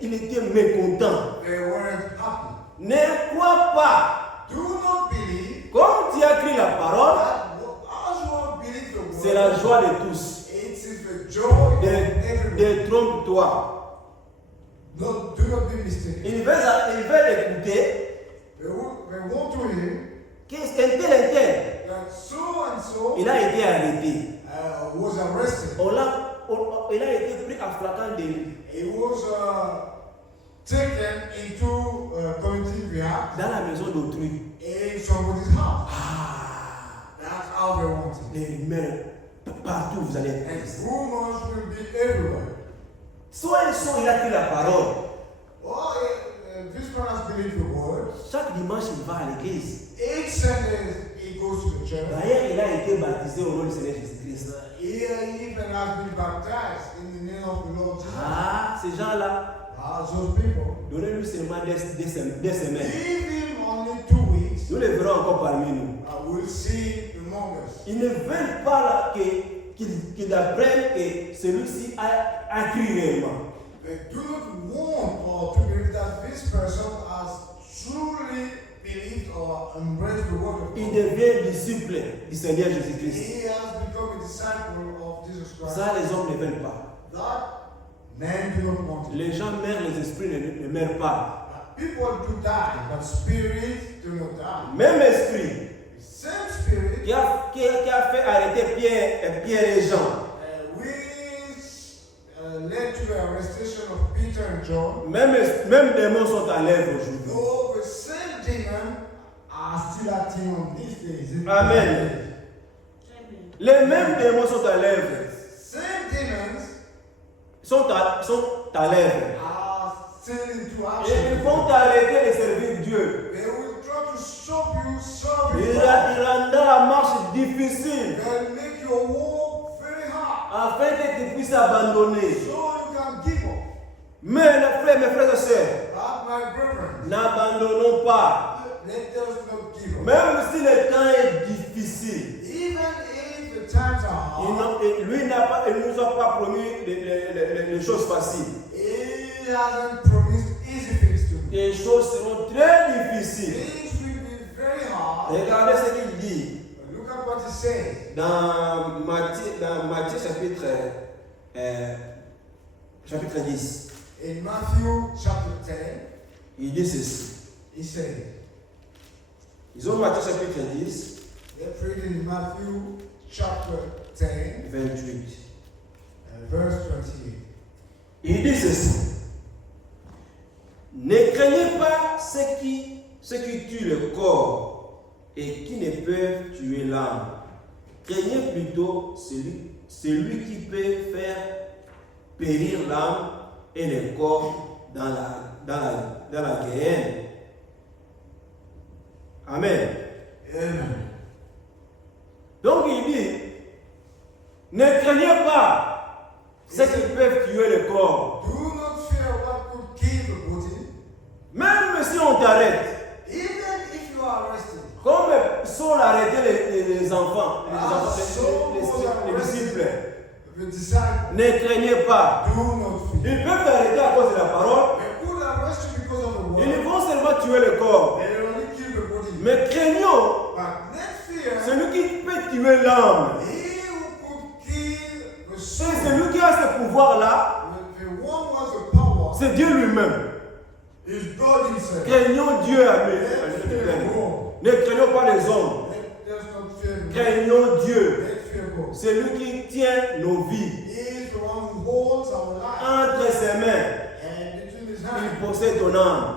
ils étaient mécontents. they weren't happy. Ne crois pas. Do not believe Comme tu as écrit la parole, that as you have believed the c'est la word, joie de tous. it is the joy of De everybody. Détrompe-toi. Do not be mistaken. Ils veulent écouter. They want to hear Qu'est-ce qu'un tel, that so and so il a été arrêté. was arrested. Il a été pris à flagrant délit He was taken into committing behalf dans la maison d'autrui. in somebody's house. Ah, That's how they want it. les rumeurs, partout vous allez être. And rumors will be everywhere. Soit il a pris la parole. Oh, this man has believed the word. Chaque dimanche, il va à l'église. Each Sunday he goes to the church. D'ailleurs, il a été baptisé au nom du Seigneur Jésus-Christ. He even has been baptized in the name of the Lord Jesus. Ah, ces gens-là, Those people. donnez-lui seulement des semaines. Give him only 2 weeks. Nous les verrons encore parmi nous. We'll see among us. Ils ne veulent pas qu'ils apprennent que celui-ci a écrit réellement. They do not want or to believe that this person has truly believed or embraced the word of Il God. devient disciple du Seigneur Jésus-Christ. He has become a disciple of Jesus Christ. Ça, les hommes ne veulent pas. That men do not want it. Les gens meurent, les esprits ne meurent pas. People do die, but spirits do not die. Même esprit The same spirit qui a fait arrêter Pierre et Jean, which led to the arrestation of Peter and John. même démons sont à l'œuvre aujourd'hui. Though the same demon are still acting on these days. Amen. Les mêmes démons sont à l'œuvre. Same demons Sont à l'œuvre. are still into Et action. ils vont t'arrêter de servir Dieu. They will try to stop you serving Il God. rendra la marche difficile They'll make your walk very hard afin que tu puisses abandonner. so you can give up. Mais mes frères et sœurs, But my brethren, n'abandonnons pas. let us not give up. Même si le temps est difficile, Even if the times are hard, il ne nous a pas promis les choses faciles. He hasn't promised easy things to me. Les choses seront très difficiles. Things will be very hard. Regardez ce qu'il dit Look at what he says. dans Matthieu chapitre 10. In Matthew chapter 10, Il dit ceci. he said, Ils ont Matthieu chapitre 10, let's read in Matthew chapter 10, 28. verse 28. Il dit ceci. Ne craignez pas ceux qui tuent le corps et qui ne peuvent tuer l'âme. Craignez plutôt celui qui peut faire périr l'âme et le corps dans la guerre. Amen. Amen. Donc il dit, ne craignez pas ceux qui peuvent tuer le corps. Do not fear what could kill the body. Même si on t'arrête, Even if you are arrested. comme Saul a arrêté les enfants, les disciples, The disciples. ne craignez pas. Do not fear. Ils peuvent t'arrêter à cause de la parole. They could arrest you because of the Ils word. vont seulement tuer le corps. They only kill the body. Mais craignons But let's fear celui qui peut tuer l'âme. he who could kill the soul. C'est celui qui a ce pouvoir-là, The one who has the power c'est Dieu lui-même. is God himself. Craignons Dieu, amen. Let's fear God. Ne craignons pas les hommes. Let's not fear God. Craignons Dieu. Let's fear God. C'est lui qui tient nos vies He is the one who holds our life. entre ses mains. And between his Il hands, possède ton âme.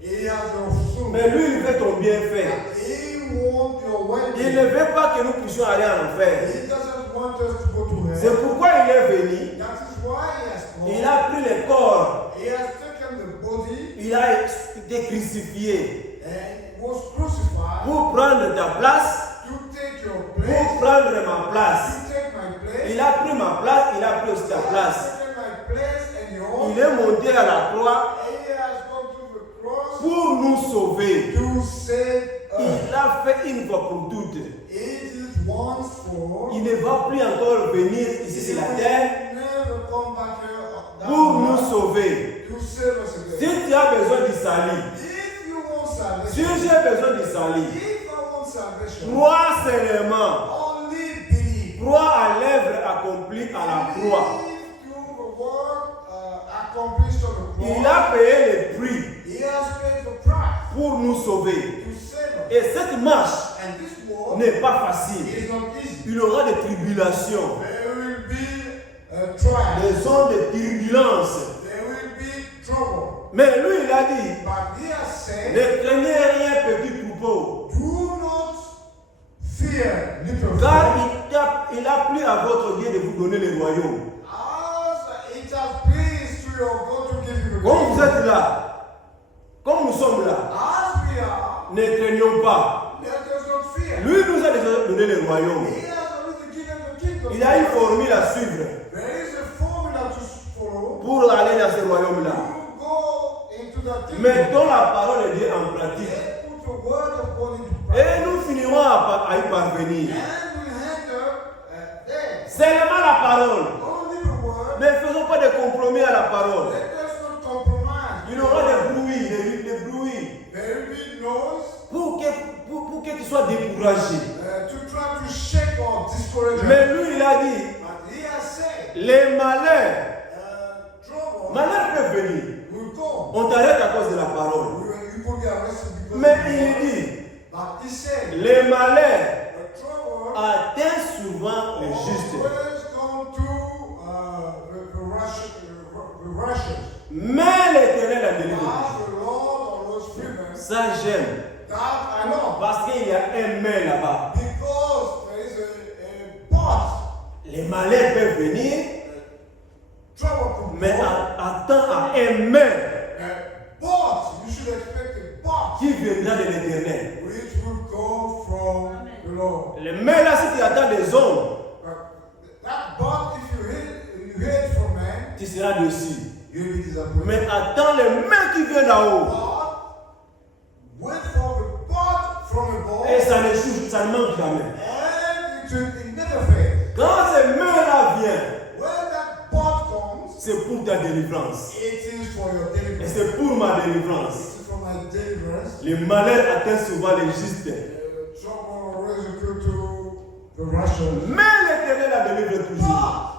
he has your soul. Mais lui, il fait ton bienfait. He wants your Il ne well-being. veut pas que nous puissions aller en enfer. He doesn't want us to go to C'est hell. pourquoi il est venu. That is why he has come. Il a pris le corps. He has taken the body Il a été crucifié and was crucified pour prendre ta place, to take your pour place, prendre ma place. to take my place. Il a pris ma place, il a pris aussi ta He place. has taken my place and yours. Il est monté à la croix He has gone to the cross pour nous sauver. to save us. Il l'a fait une fois pour toutes. It is once for all. Il ne va plus encore venir ici sur la terre Never come back here pour nous sauver. to save us Si again. tu as besoin du salut, If you want si salvation, j'ai besoin du salut, if I want salvation, crois seulement. only believe. Crois à l'œuvre accomplie à la croix. Believe to the work accomplished on the cross. Il a payé le prix He has paid the price pour nous sauver. to save us. Et cette marche And this work n'est pas facile. is not easy. Il y aura des tribulations, There will be trials. des zones de turbulence. There will be trouble. Mais lui, il a dit, But he has said, ne craignez rien, petit troupeau, do not fear, little car flock. il a plu à votre Dieu de vous donner le royaume. As it has pleased to your God to give you the Comme vous kingdom. êtes là, comme nous sommes là, As we are, ne craignons pas. let us not fear. Lui nous a déjà donné le royaume. He has already given the kingdom. Il a une formule à suivre There is a formula to follow. pour aller dans ce royaume-là. You go into that kingdom. Mettons la parole de Dieu en pratique. And put the word of God into Et practice. nous finirons à y parvenir. And we enter there. Seulement la parole. Only the word. Ne faisons pas de compromis à la parole. Let us not compromise. Il y aura des bruits, des bruits. There will be noise Pour que tu sois découragé. to try to shake or discourage us. Mais lui, il a dit, But he has said, les malheurs, trouble malheurs peuvent venir. will come. On t'arrête à cause de la parole. You could be arrested because Mais of the il word. dit, But he said, les malheurs the trouble atteignent souvent les justes. always come to the righteous. Mais l'Éternel a délivré. As the Lord always freedom, Ça, j'aime. that I know. Parce qu'il y a un mais là-bas. Because there is a but. Les malheurs peuvent venir, Trouble could mais come. attends à un mais But you should expect a but, qui viendra de l'Éternel. which will come from the Lord. Le mais là, si tu attends des hommes, That but, if you hear it from man, tu seras déçu. you'll be disappointed. Mais attends le mais qui vient d'en haut. But wait for the but from above, Et ça ne manque jamais. and it never fails. Quand ce mais là vient, When that but comes, c'est pour ta délivrance. it is for your Et deliverance. c'est pour ma délivrance. It is for my deliverance. Les malheurs atteignent souvent les justes. Trouble always occur to the righteous. Mais l'Éternel la délivre toujours.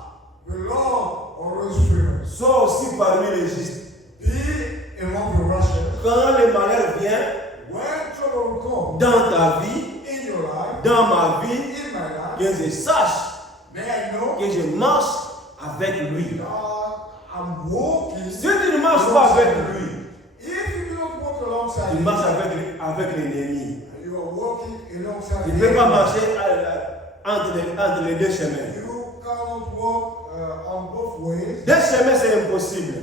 But the Lord always frees. Sois aussi parmi les justes. Be among the righteous. Quand le malheur vient When trouble comes dans ta vie, in your life, dans ma vie, in my life, que je sache may I know que je marche avec lui. that I'm walking. Si tu ne marches pas avec lui, If you do not walk alongside tu him, marches avec l'ennemi. you are walking alongside Tu him. ne peux pas marcher entre les deux chemins. You cannot walk on both ways. Deux chemins, c'est impossible.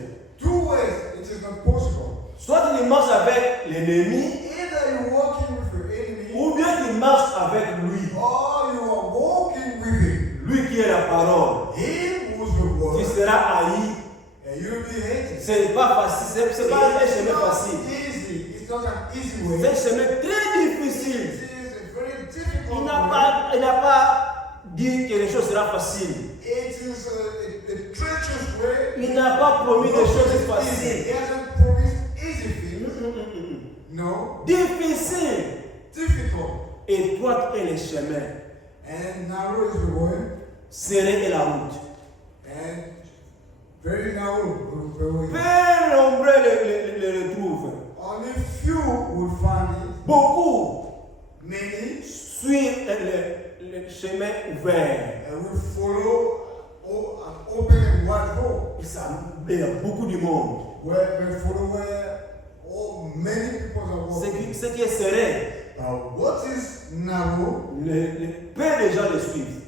Two ways, it is not possible. Soit tu marches avec l'ennemi, Either you're walking with your enemy, ou bien tu marches avec lui. or you are walking with him. Lui qui est la parole. Him who's the Tu word, seras haï. and you'll be hated. C'est pas facile. C'est pas un It's chemin not facile. easy. It's not an easy C'est way. un chemin très It difficile. is a very difficult Il way. n'a pas dit que les choses seront faciles. It is a treacherous way. Il n'a pas promis des choses He faciles. hasn't promised easy things. No. Difficile. Difficult. Étroite est le chemin. And narrow is the way. Serré est la route. And very narrow the way. Peu nombreux le retrouvent. Only few will find it. Beaucoup Many suivent le chemin ouvert. will follow an open and wide road. Il y a beaucoup de monde. Where they follow where many people are walking. Ce qui est serré, What is narrow? peu de gens le suivent.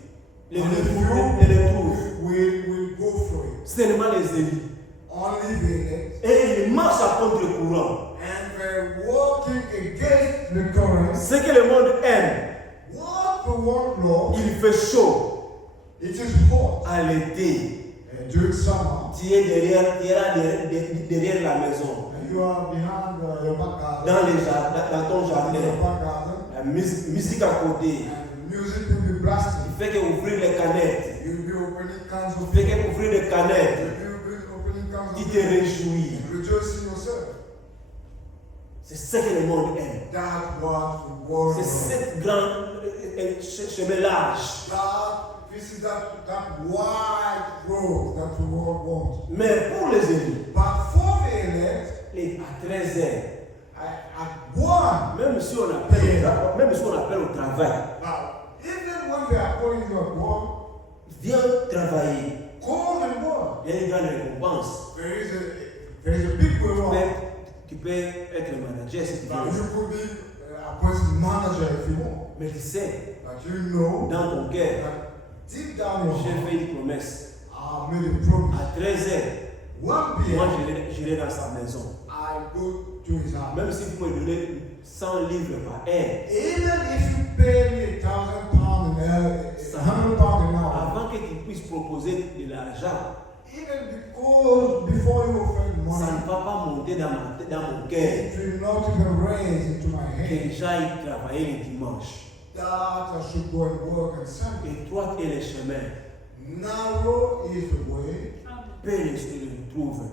Les Only retrouvent. few will go for it. Seulement les élus. Only the elect. Et ils marchent à contre-courant. And they're walking against the current. Ce que le monde aime, What the world loves, il fait chaud it is hot. à l'été. And during summer, Tu es derrière la maison, and you are behind your back garden. dans ton In jardin. your back garden. La musique à côté. And the music will be blasting. Il fait qu'ouvrir les canettes. You'll be opening cans of Il fait qu'ouvrir les canettes. You'll be opening cans Tu of te réjouis. Rejoice in yourself. C'est ce que le monde aime. That's what the world C'est loves. cette grande chemin large. This is that wide road that the world wants. Mais pour les élus, But for the elect, à 13 heures, at 1, même si on appelle au travail, even when they are calling you at work, viens travailler. call and work. Il y a une grande récompense. There is a big reward. Tu peux être manager si tu Now, veux. you could be appointed manager if you want. Mais tu sais, But you know dans ton cœur, that deep down in your j'ai heart, fait une promesse. I made a promise. À 13 heures, 1 moi p.m. j'irai dans sa maison. I go to his house. Même si vous pouvez donner 100 livres par heure, Even if you pay me £1,000 an hour, £100 an hour, avant que tu puisses proposer de l'argent, even because before you offer ça money, ne va pas monter dans mon cœur it will not even raise into my head que j'aille travailler le dimanche. that I should go and work on Sunday. Étroit est le chemin, Narrow is the way, peu les se le trouvent.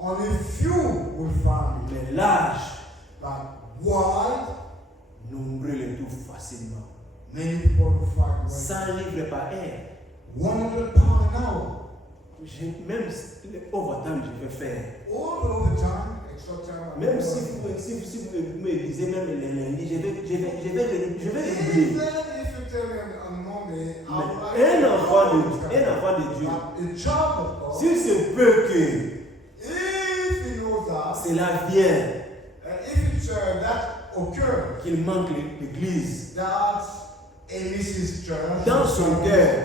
only few will find it. Mais large, But wide, nombreux le trouvent facilement. many people will find it. 100 livres par heure. £100 an hour. Même le overtime, je vais faire. All the time, extra time. Même si vous me disiez même le lundi, je vais l'oublier. Even if you tell me on Monday, Mais un enfant de Dieu, a child of God, s'il se peut que if he knows that, cela vient, if it's that occurs, qu'il manque l'église, that he misses church, dans son cœur,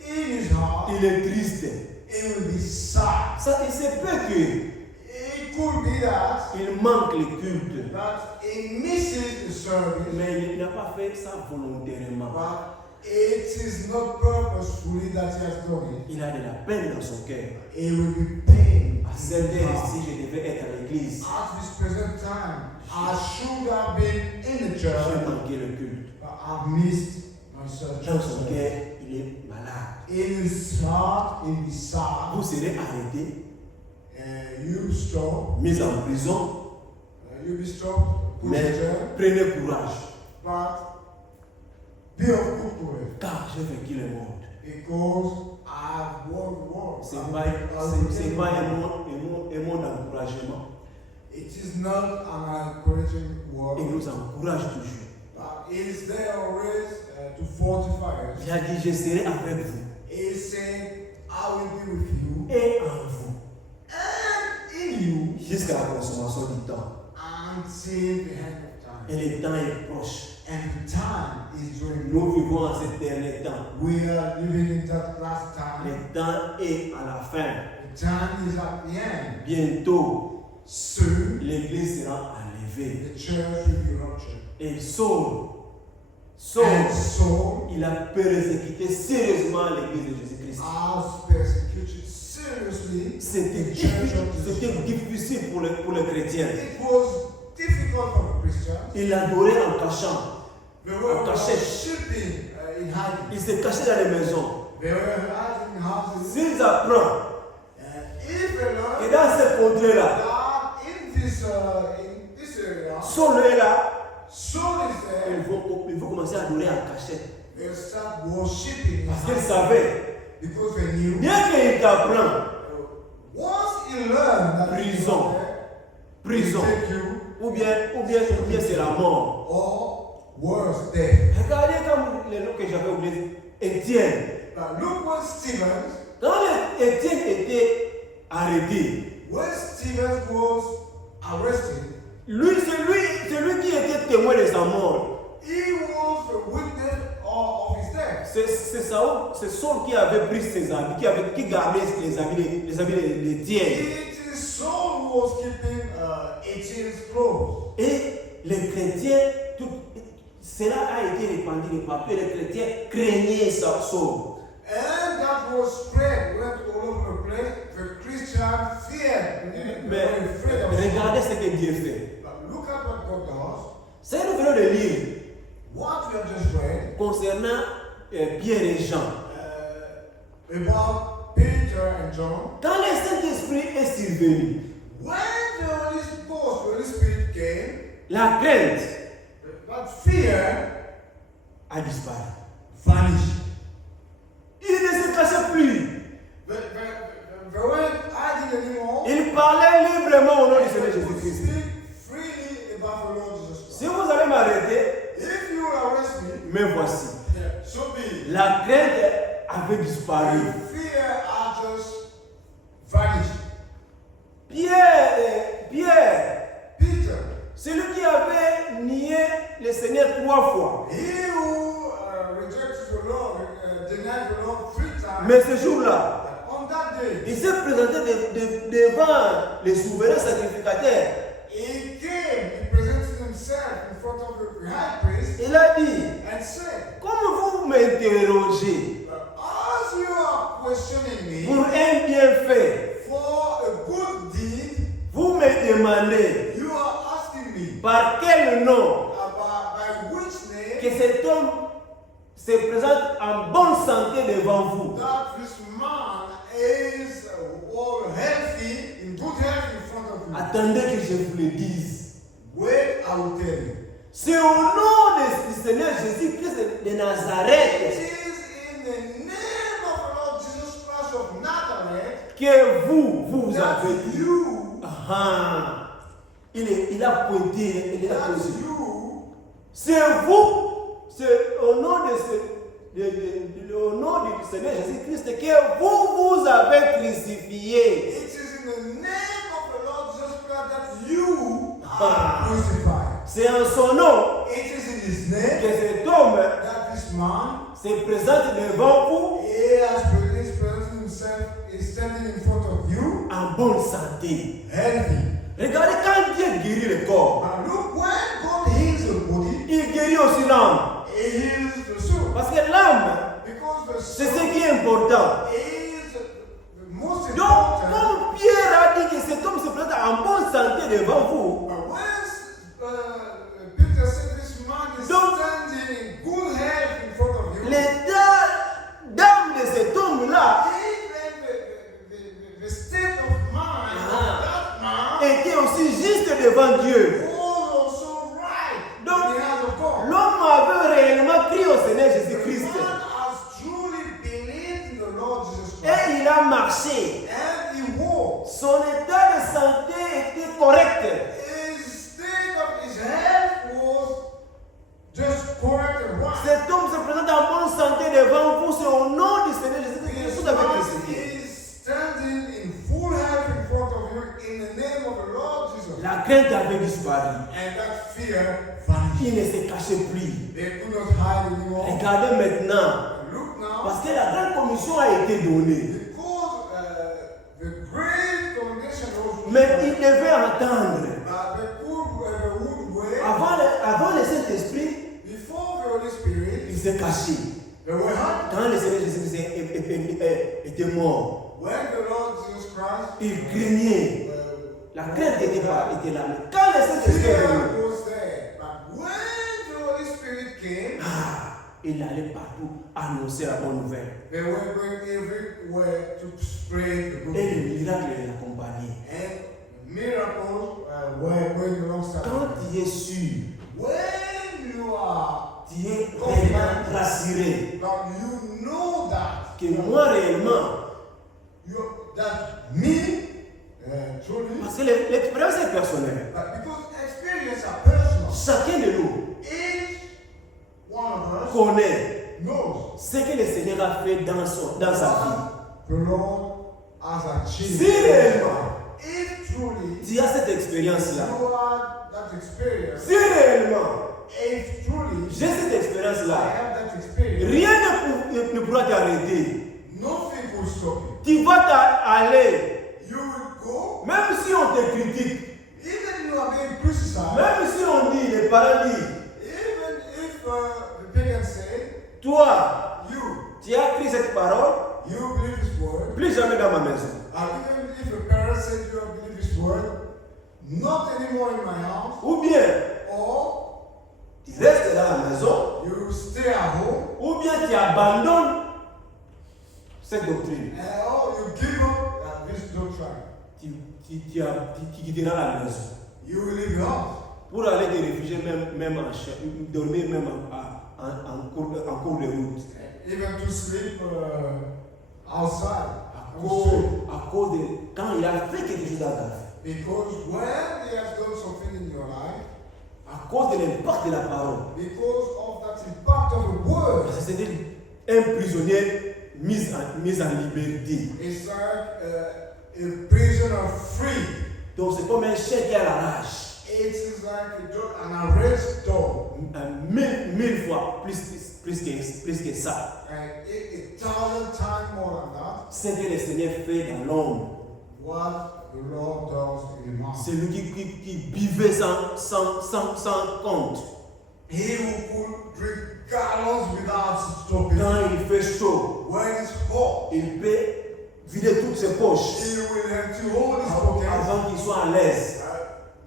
in his heart, il est triste. he will be sad. Ça, il se peut que It could be that, il manque le culte, that he misses the service, mais il n'a pas fait ça volontairement. but it is not purposefully that he has done it. Il a de la peine dans son cœur. He will be pained. À cette heure, si je devais être à l'église, At this present time, I should have been in the j'ai church, manqué le culte. but I've missed my church. Dans son cœur, il est malade. In his heart, in his Vous side, serez arrêté, you stop, mis en prison, you'll be stopped, put in mais jail, prenez courage, but be of good courage, car j'ai vaincu le monde. because I've won the world. Ce n'est pas un mot d'encouragement. It is not an encouraging Il word, nous encourage toujours. but it is there always to fortify us. Il a dit, je serai avec vous He said, I will be with you et en vous and in you jusqu'à la consommation du temps. until the end of time. Et le temps est proche. And the time is drawing Nous near. vivons en ce dernier temps. We are living in that last time. Le temps est à la fin. The time is at the end. Bientôt, Soon, l'église sera enlevée. the church will be ruptured. Et Saul, And so, il a persécuté sérieusement l'église de Jésus-Christ. as persecuted seriously, C'était the church of Jesus c'était Christ. difficile pour les chrétiens. It was difficult for the Christians. Il adorait en cachant. They were Caché. worshiping in hiding. Il se cachait dans les maisons. They were hiding in houses. S'ils apprennent If they que learn dans ces contrées-là, that in this area, Saul est là, Saul is there, ils vont commencer à adorer en cachette. they'll start worshiping in Parce qu'ils hiding. savaient, Because they knew. bien qu'il t'apprend, Once you learn that Prison. Prison, they take you, ou bien c'est la mort. or worse, death. Regardez comme les noms que j'avais oubliés. Étienne. Now look what Stephen, Quand Étienne était arrêté, when Stephen was arrested, c'est lui qui était témoin de sa mort. he was the witness of his death. C'est Saul qui avait pris ses habits, qui gardait les habits d'Étienne. It is Saul who was keeping Etienne's clothes. Et les chrétiens, cela a été répandu de partout. Et les chrétiens craignaient Saul. And that was spread, went all over the place. The Christians feared. They Mais were afraid of Saul. regardez ce que Dieu fait. But look at what God does. C'est nous venons de lire What we have just read concernant Pierre et Jean. about Peter and John. Quand le Saint-Esprit est survenu, When the Holy Spirit came, la crainte, that fear a disparu. vanished. Il ne se cachait plus. They weren't hiding anymore. Il parlait librement au nom du Seigneur They could Jésus-Christ. speak freely about the Lord Jesus Christ. Si vous allez m'arrêter, If you arrest me, me voici. so be it. La crainte avait disparu. Fear had just vanished. Pierre, Peter, celui qui avait nié le Seigneur 3 fois. he who rejected the Lord, denied the Lord 3 times, Mais ce jour-là, on that day, il s'est présenté devant les souverains sacrificateurs. he came, he presented himself in front of the high priest Il a dit, and said, comme vous m'interrogez as you are questioning pour me un bienfait, for a good deed, vous me demandez you are asking me par quel nom about by which name que cet homme se présente en bonne santé devant vous. that this man is all healthy, in good health in front of you. Attendez que je vous le dise. Wait, I will tell you. C'est au nom du Seigneur Jésus-Christ de It Nazareth is in the name of the Lord Jesus Christ of Nazareth que vous that avez dit. you, Il a pointé, il a that posé. you, C'est vous, c'est au nom au nom du Seigneur Jésus-Christ que vous avez crucifié. it is in the name of the Lord Jesus Christ that you are crucified. C'est en son nom It is in his que name cet homme that this man, se présente devant vous he has presented himself, is standing in front of you, en bonne santé. healthy. Regardez, quand Dieu guérit le corps, And look, when God heals the body, il guérit aussi l'âme. he heals the soul. Parce que l'âme, Because the c'est ce soul qui est important. is the most Donc, important. comme Pierre a dit que cet homme se présente en bonne santé devant vous, But when Peter said this man is Donc, standing in good health in front of you, l'état d'âme de cet homme-là even the state of mind of that man était aussi juste devant Dieu. was also right Donc, in the hands of God. l'homme avait réellement cru au Seigneur The Jésus-Christ. man has truly believed in the Lord Jesus Christ. Et il a marché. And he walked. Son état de santé était correct. His state of his health was just correct and right. Cet homme se présente en bonne santé devant vous. C'est au nom du Seigneur Jésus-Christ que This vous avez man crucifié. is standing in full health in front of you in the name of the Lord Jesus. La crainte avait disparu. And that fear vanished. Il ne se cachait plus. They could not hide anymore. Regardez maintenant. Look now, Parce que la grande commission a été donnée. because the great congregation was Mais il devait entendre. the wood way, Avant le Saint-Esprit, before the Holy Spirit, il s'est caché. they were hiding. Quand le Seigneur Jésus-Christ était mort, When the Lord Jesus Christ, il craignait. La crainte était là. Mais quand le Saint-Esprit est fear venu, was there. But when the Holy Spirit came, il allait partout annoncer la bonne nouvelle. they were going everywhere to spread the good Et news. le miracle l'accompagnait. And miracles were going alongside. Quand tu es sûr, When you are, tu es réellement rassuré now you know that, que moi réellement, that me, truly, parce que l'expérience est personnelle. because experience are personal. Chacun de nous Each one of us connaît knows ce que le Seigneur a fait dans sa vie. what the Lord has achieved. Si réellement If truly tu as cette expérience-là, you had that experience, si réellement if truly j'ai cette I expérience-là, have that experience, rien ne pourra t'arrêter. nothing will stop you. Tu vas aller, You will go, même si on te critique, even you are being crucified, même si on dit, les parents disent, even if the pagans say, toi, you tu as pris cette parole, believe his word, plus jamais dans ma maison. even if a parent said you have believed his word, not anymore in my house, Ou bien, or tu restes dans la maison, you stay at home, ou bien tu abandonnes cette doctrine. or you give up this doctrine. Tu quitteras la maison You will leave your house pour aller te réfugier même en dormir même en cours de route. Even to sleep outside. À cause de quand il a fait quelque chose dans ta vie. Because when he has done something in your life, À cause de l'impact de la parole. because of that impact of the word, C'est-à-dire un prisonnier mis en liberté. it's like a prisoner free. Donc c'est comme un chien qui a la rage. It is like an arrest dog. Mille fois plus que ça. And 1,000 times more than that, C'est ce que le Seigneur fait dans l'homme. what the Lord does in the man. C'est lui qui buvait sans compte. He who could drink gallons without stopping. Quand il fait chaud, When it's hot, il peut vider toutes ses poches he will empty all his pockets avant qu'il soit à l'aise.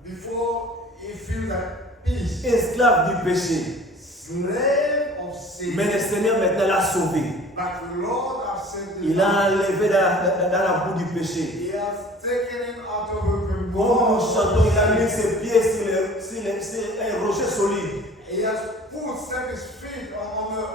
before he feels at peace. Esclave du péché. Slave of sin. Mais le Seigneur maintenant l'a sauvé. But the Lord has sent Il him. l'a enlevé dans la boue du péché. He has taken him out of a Comme nous chantons, il a mis ses pieds sur un rocher solide. He has set his feet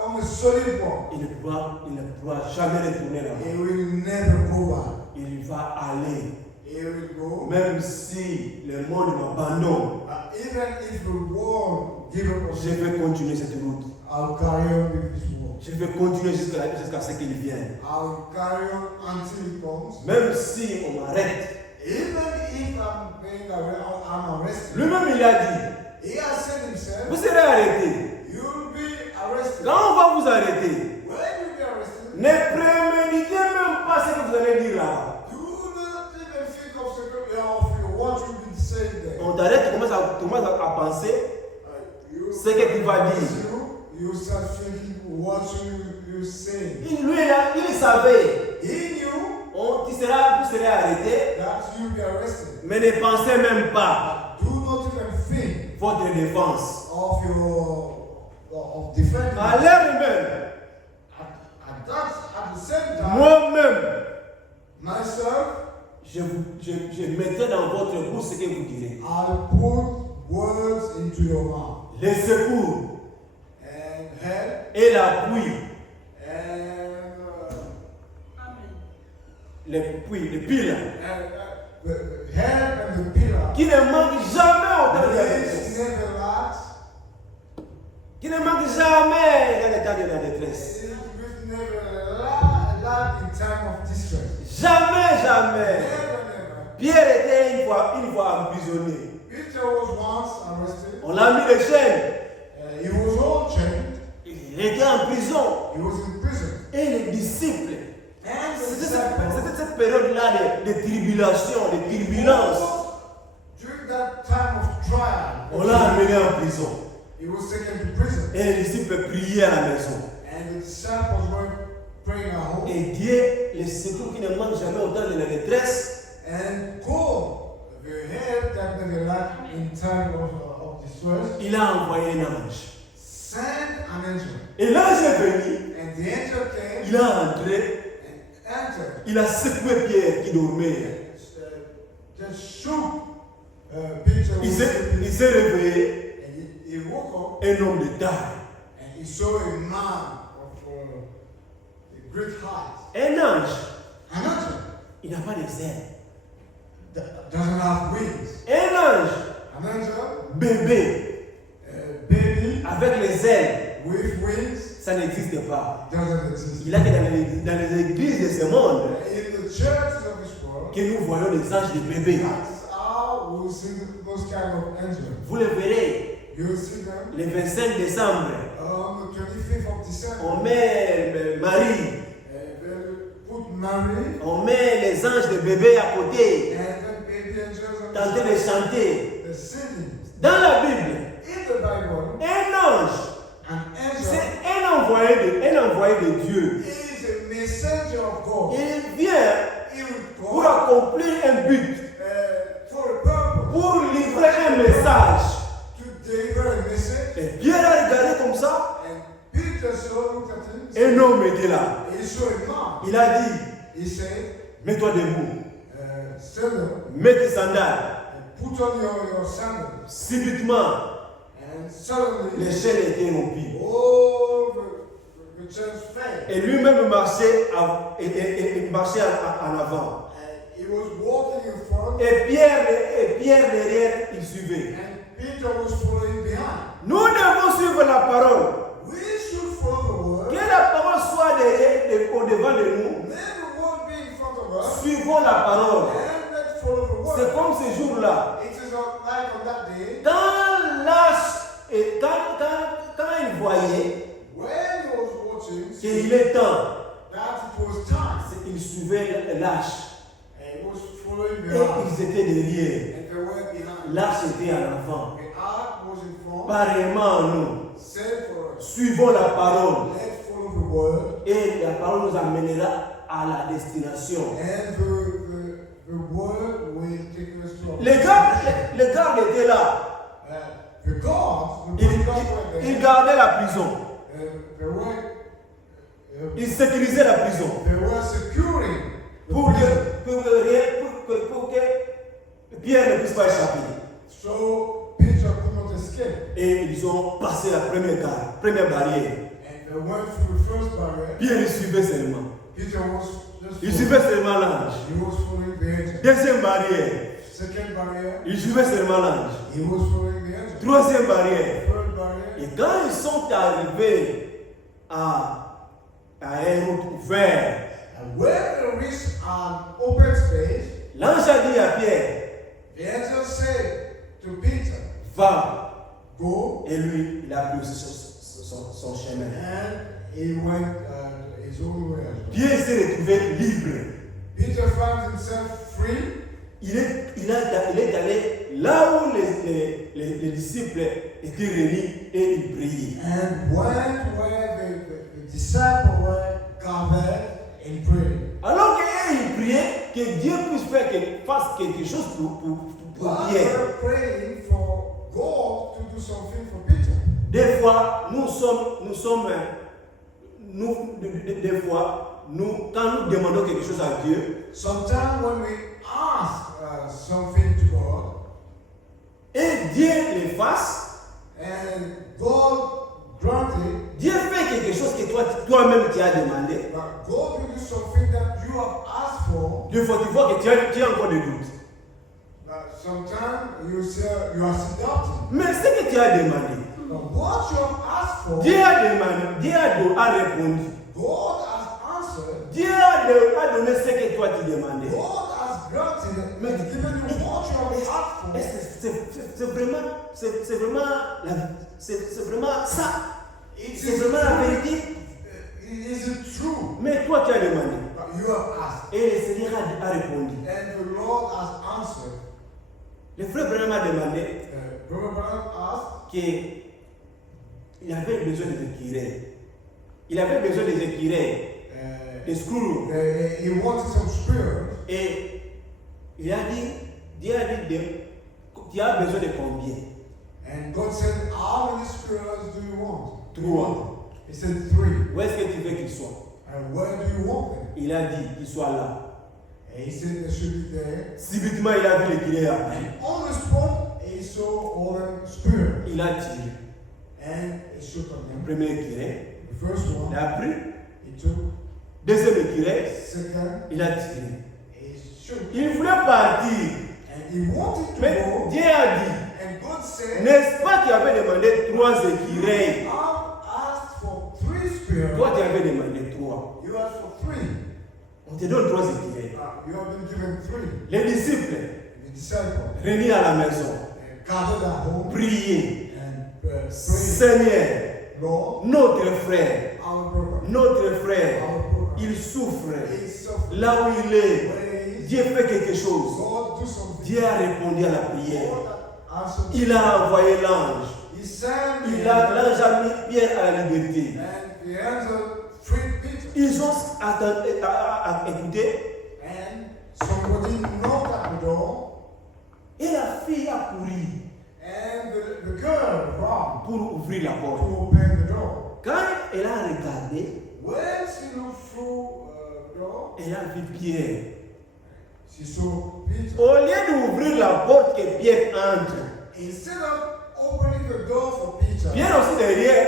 on a solid rock. Il ne pourra jamais retourner là-bas. He will never go back. Il va aller. He will go. Même si le monde m'abandonne, Even if the world give up on je vais continuer cette route. I'll carry on with this world. Je vais continuer jusqu'à ce qu'il vienne. I'll carry on until he comes. Même si on m'arrête. Even if I'm arrested. Lui-même, il a dit, He has said himself, vous serez arrêté. you'll be arrested. Quand on va vous arrêter, When you'll be arrested, ne préméditez même pas ce que vous allez dire là. do not even think of what you'll be saying there. On t'arrête, tu commences à penser ce que tu vas dire. You start thinking what you say. Lui, il savait. He knew Vous serez arrêté, that you'll be arrested. mais ne pensez même pas Do not even think votre défense. of defending. À l'heure même, At the same time, moi-même, myself, je mettrai dans votre bouche ce que vous direz. I'll put words into your mouth. Les secours And help et l'appui, and les piles, the help and the pillar. qui ne manquent jamais au temps de la This détresse. never lacks. Qui ne manquent jamais dans le temps de la détresse. It never lack in time of distress. Jamais. Never. Pierre était une fois emprisonné. Peter was once arrested. On l'a mis les chaînes. He was all chained. Il était en prison. He was in prison. Et les disciples, And the c'était disciples, cette période-là de tribulation, de turbulence. during that time of trial, On l'a amené en prison. he was taken to prison. Et les disciples priaient à la maison. And the disciples were praying at home. Et Dieu, les secours qui ne manquent jamais au temps de la détresse, And God, the help that never lack in time of distress, il a envoyé un ange. sent an angel. Et l'ange est venu, And the angel came il a entré, and entered. il a secoué Pierre qui dormait. Just shook Peter. Il s'est réveillé, And he woke up un homme de taille. and he saw a man of a great height. Un ange, An angel il n'a pas des ailes. that doesn't have wings. Un ange, An angel, bébé, a baby avec les ailes, with wings, ça n'existe pas. doesn't exist. Il a que dans les églises de ce monde In the churches of this world, que nous voyons les anges de bébé. that's how we see those kind of angels. Vous le verrez, You see them le 25 décembre, on the 25th of December. on met Marie, They put Mary on met les anges de bébé à côté, and the baby angels on tenter de chanter. the singing. Dans la Bible, In the Bible, un ange, an angel c'est un envoyé de Dieu. is a messenger of God. Il vient He will pour go accomplir un but, for a purpose, pour livrer un message. to deliver a message. Et Pierre a regardé comme ça, And Peter saw, looked at him, un homme était là. he saw a man. Il a dit, He said, mets-toi debout, stand up, mets tes sandales. put on your sandals. Subitement, And suddenly, les chaînes étaient rompues. all the chains fell. Et lui-même marchait, il marchait en avant. And he was walking in front, Et Pierre derrière, il suivait. and Peter was following behind. Nous devons suivre la parole. We should follow the Que word. la parole soit au devant de nous. Let the word be in front of us. Suivons la parole. And let's follow the word. C'est comme ce jour-là. It is like on that day, Quand il voyait when he was watching, qu'il est temps, that it was time. il suivait l'arche. And he was following Et behind. ils étaient derrière. And they were behind. L'arche était en avant. The ark was in front. Pareillement, nous Same for us. suivons la parole. Let's follow the word. Et la parole nous amènera à la destination. And the word will take us to our Les gardes étaient là. the guards, the Ils guards were there. gardaient la prison. They were Ils sécurisaient la prison. securing the Pour prison. que Pierre ne puisse pas échapper. So Peter could not escape. Et ils ont passé la première barrière. And they went through the first barrier. Pierre il suivait seulement. Peter was just Il suivait seulement l'ange. he was following the angel. Deuxième barrière. Second barrier, Il suivait seulement l'ange. he was following the angel. Troisième barrière. Third barrier, Et quand ils sont arrivés à un route ouvert, and when they reached an open space, l'ange a dit à Pierre, the angel said to Peter, va. go, Et lui, il a pris son chemin. and he went his own way. Pierre s'est retrouvé libre. Peter found himself free. Il est allé là où les disciples étaient réunis et ils priaient. And went where the disciples were gathered and prayed. Alors qu'ils priaient, que Dieu puisse fasse quelque chose pour While Pierre. they were praying for God to do something for Peter. Des fois, quand nous demandons quelque chose à Dieu, Sometimes when we ask something to God, et Dieu le fasse, and God granted, Dieu fait quelque chose que toi-même tu as demandé. but God will do something that you have asked for. Des fois, tu vois que tu as encore des doutes. But sometimes you say you are still doubting. Mais ce que tu as demandé, But what you have asked for, Dieu a demandé, Dieu a répondu. God has answered. Dieu a donné ce que toi tu demandais. God has granted, Mais given you what you have asked for. c'est vraiment ça. It C'est is vraiment la true. vérité. Is it true? Mais toi tu as demandé. But you have asked. Et le Seigneur a répondu. And the Lord has answered. Le frère Branham a demandé Brother Branham asked. qu'il avait besoin des écureuils. Il avait besoin des écureuils, des squirrels. He wanted some squirrels. Et il a dit, Dieu a dit, tu as besoin de combien? And God said, how many squirrels do you want? 3. He said 3. Où est-ce que tu veux qu'ils soient? And where do you want them? Il a dit qu'ils soient là. And he said they should be there. Subitement, il a vu l'écureuil après. And on the spot, he saw all the squirrels. Il a tiré. And he shot on Le them. premier écureuil, The first il one, a pris. he took. Deuxième écureuil, Second, il a tiré. he shot. Il voulait partir. And he wanted to Mais go. Dieu a dit, And God said, n'est-ce pas qu'il avait demandé 3 écureuils? I've asked for 3 squirrels. Toi, tu avais demandé 3. You asked for 3. On te donne 3 écureuils. You have been given 3. Les disciples, The disciples réunis à la maison, gathered at home priaient. and prayed. Seigneur, Lord, notre frère, our brother, notre frère, our brother, il souffre. he suffered. Là où il est, Where he is, Dieu fait quelque chose. God do something. Dieu a répondu à la prière. God answered. Il a envoyé l'ange. He sent L'ange a mis Pierre à la liberté. and the angel freed Peter. Ils ont écouté. And somebody knocked at the door. Et la fille a couru And the girl ran pour ouvrir la to porte. open the door. Quand elle a regardé, When she looked through the door, elle a vu Pierre. she saw Peter. Au lieu d'ouvrir la porte que Pierre entre, Instead of opening the door for Peter. Pierre aussi derrière,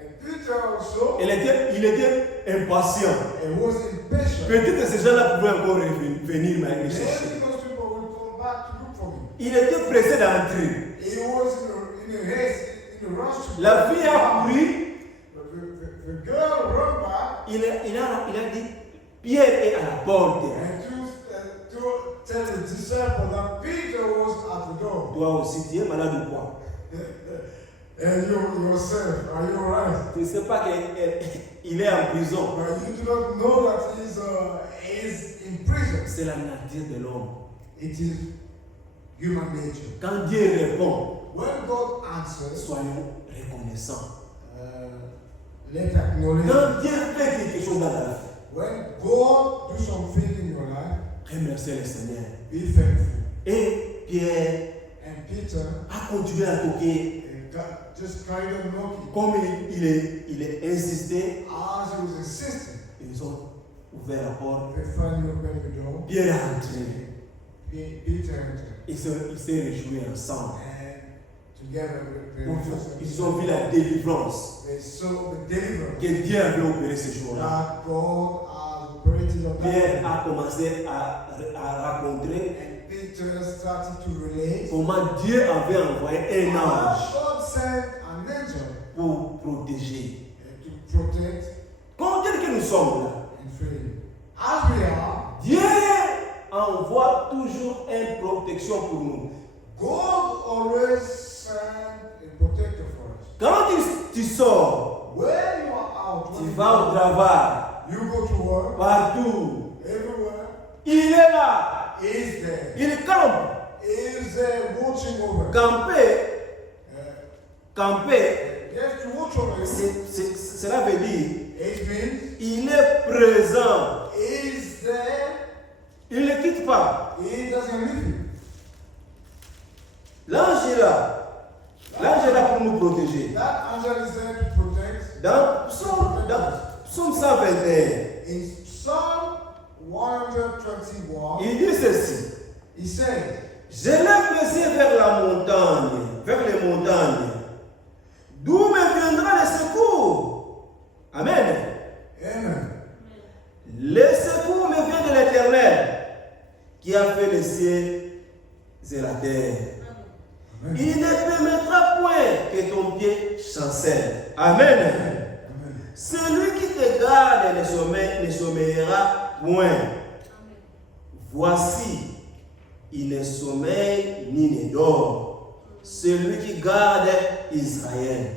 And Peter also, il était impatient. he was impatient. Peut-être que ces gens-là pouvaient encore venir me chercher. Maybe those people will come back to look for me. Il était pressé d'entrer. He was in a haste, in a rush to La fille a couru. The girl ran back Il a dit, Pierre est à la porte. and to tell the disciple that Peter was at the door. Toi aussi, tu es malade ou quoi? And you yourself, are you alright? Tu ne sais pas qu'il est en prison. But you do not know that he's in prison. C'est la nature de l'homme. It is human nature. Quand Dieu répond, When God answers, soyons reconnaissants. let acknowledge. Quand Dieu fait quelque chose dans ta vie, When God do something in your life, remerciez le Seigneur. be thankful. Et Pierre And Peter a continué à toquer. just carried on knocking. Comme il est insisté, As he was insisting, ils ont ouvert la porte. they finally opened the door. Pierre est entré. Peter entered. Ils s'est réjouis ensemble. And together Ils ont vu la délivrance they saw the deliverance que Dieu avait opérée ce jour-là. that God has operated on Pierre that. a commencé à raconter And Peter started to relate. comment Dieu avait envoyé un ange God sent an angel pour protéger. to protect Quand tel que nous sommes là, and free. As we are, Dieu envoie toujours une protection pour nous. God always sent a protector for us. Quand tu sors, When you are out, tu when vas au travail, you go to work, partout, everywhere, il est là, He is there. il campe. He is there watching over. Camper, Yes, to watch over you. cela veut dire, It means il est présent, He is there. il ne quitte pas. He doesn't leave you. L'ange est là pour nous protéger. That angel is there to protect. Dans Psaume 121, In Psalm 121, il dit ceci. he said, Je lève les yeux vers les montagnes. D'où me viendra le secours? Amen. Amen. Le secours me vient de l'Éternel, qui a fait les cieux et la terre. Amen. Il ne permettra point que ton pied chancelle. Amen. Amen. Celui qui te garde ne sommeillera point. Voici, il ne sommeille ni ne dort. Celui qui garde Israël.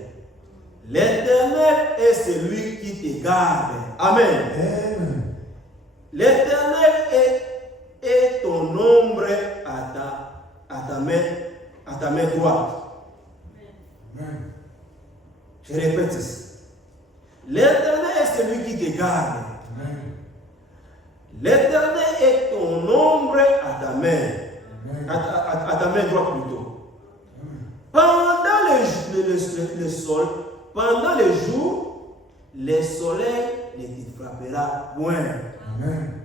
L'Éternel est celui qui te garde. Amen. Amen. L'Éternel est ton ombre à ta main droite. Amen. Je répète ici. L'Éternel est celui qui te garde. Amen. L'Éternel est ton ombre à ta main. Amen. À ta main droite plutôt. Amen. Pendant le jour, le soleil ne te frappera point. Amen.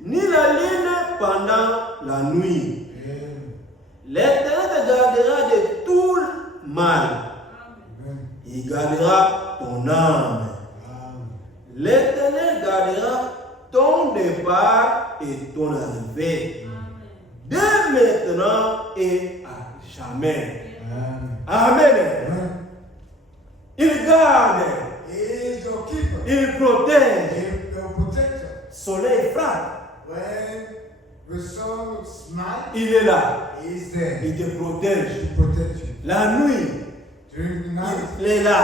Ni la lune pendant la nuit. Amen. L'Éternel te gardera de tout mal. Amen. Il gardera ton âme. Amen. L'Éternel gardera ton départ et ton arrivée. Dès maintenant et à jamais. Amen. Amen. Amen. Il garde, He is your keeper. il protège. He is your protector. Soleil frappe, When the sun smiles, il est là. He is there Il te protège. to protect you. La nuit, During the night, il est là.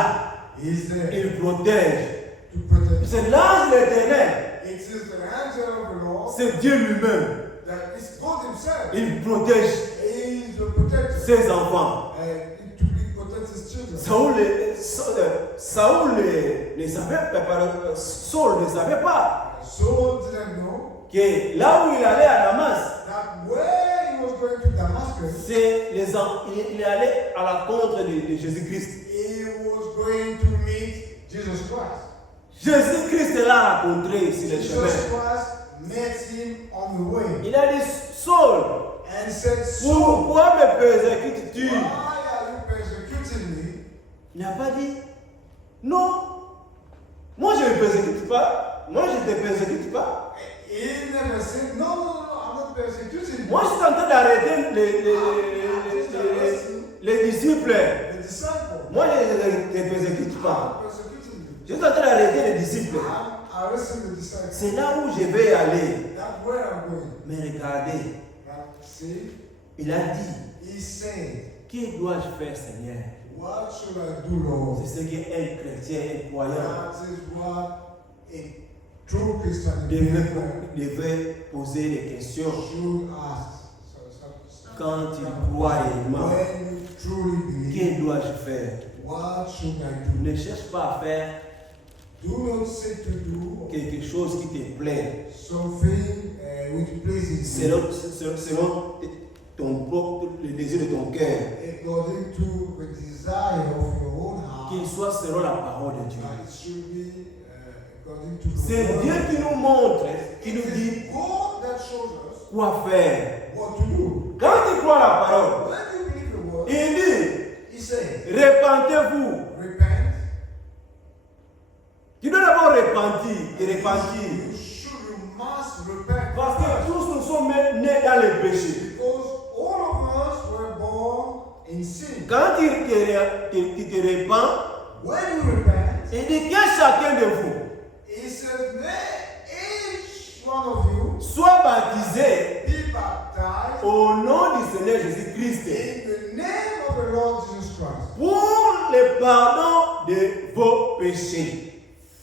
He is there Il protège. to protect you. C'est l'ange de l'Éternel. It is the angel of the Lord C'est Dieu lui-même. that is God Himself. Il protège He is the protector. ses enfants. He protects His children. Saul ne savait pas Saul didn't know que là où il allait à Damas, that where he was going to Damascus, il allait à la contre de Jésus-Christ. he was going to meet Jesus Christ. Jésus-Christ l'a rencontré sur le Jesus chemin. Christ met him on the way Il a dit, Saul, and said, Saul, pourquoi me persécutes-tu? why are you persecuting Il n'a pas dit, non, moi je ne persécute pas, moi je ne te persécute pas. He never said, no, I'm not persecuting you. Moi je suis en train d'arrêter les disciples. The disciple. Moi je ne te persécute pas. I'm persecuting you. Je suis en train d'arrêter les disciples. I'm arresting the disciple. C'est là où je vais aller. That's where I'm going. Mais regardez, But see, il a dit, he said, que dois-je faire, Seigneur? what should I do, Lord? C'est ce qu'un chrétien, un croyant That is what a true Christian believer devait poser des questions should ask. quand il croit réellement. When you truly believe, Que dois-je faire? what should I do? Ne cherche pas à faire Do not seek to do quelque chose qui te plaît something which pleases you selon ton propre, le désir de ton cœur. according to the desire of your own heart. Qu'il soit selon la parole de Dieu. But it should be according to the C'est word. Dieu qui nous montre, qui It nous is dit God that shows us quoi faire. what to do. Quand tu crois la parole, When you believe the word, il dit, he says, repentez-vous. repent. Tu dois d'abord repentir et repentir. You must repent. Parce que tous nous sommes nés dans le péché. Because all of us were born in sin. Quand tu te repens, When you repent, il dit que chacun de vous he says, let each one of you soit baptisé be baptized au nom du Seigneur Jésus-Christ in the name of the Lord Jesus Christ pour le pardon de vos péchés.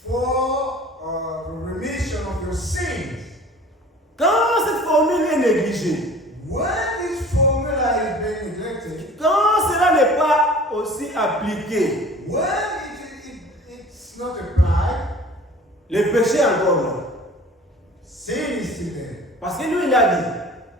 for the remission of your sins. Quand cette formule est négligée, When this formula is being neglected, quand cela n'est pas aussi appliqué, when it's not applied, le péché est encore là. sin is still there. Parce que lui, il a dit,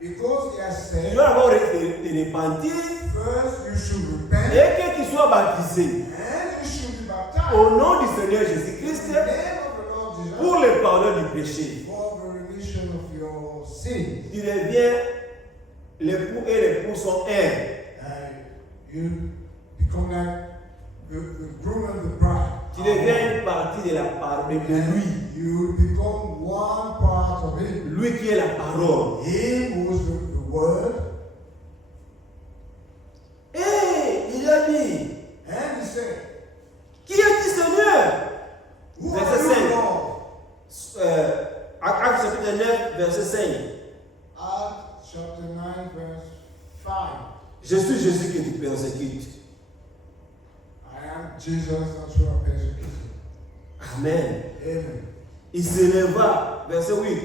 Because he has tu said, dois d'abord te repentir first you should repent et que tu sois baptisé and you should be baptized au nom du Seigneur in Jésus-Christ the name of the Lord Jesus pour le pardon du péché. for the remission of your sins. Tu deviens, l'époux et l'époux sont un. You become like the groom and the bride. Tu deviens une partie de la parole de lui. You become one part of him. Lui qui est la parole. Him who is the word. Et il a dit, And he said, qui est-il Seigneur? who Verset are you, 5. Lord? Actes chapitre 9, verset 5. Acts chapter 9, verse 5. Je suis Jésus que tu persécutes. I am Jesus that you are persecuting. Amen. Amen. Il s'éleva, verset 8.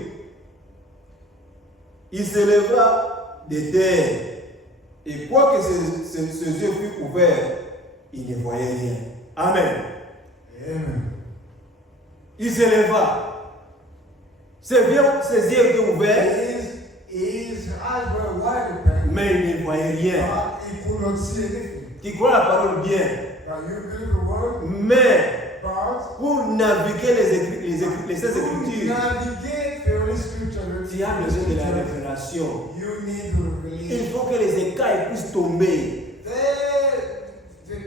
Il s'éleva de terre. Et quoique ses yeux furent ouverts, il ne voyait rien. Amen. Amen. Il s'éleva. Ses yeux étaient ouverts, His eyes were wide open, mais il ne voyait rien. but he could not see anything. Tu crois la parole bien, But you believe the word, mais but pour naviguer les Saintes to Écritures, navigate the Holy Scripture, tu as besoin de la révélation. you need the Il revelation. faut que les écailles puissent tomber.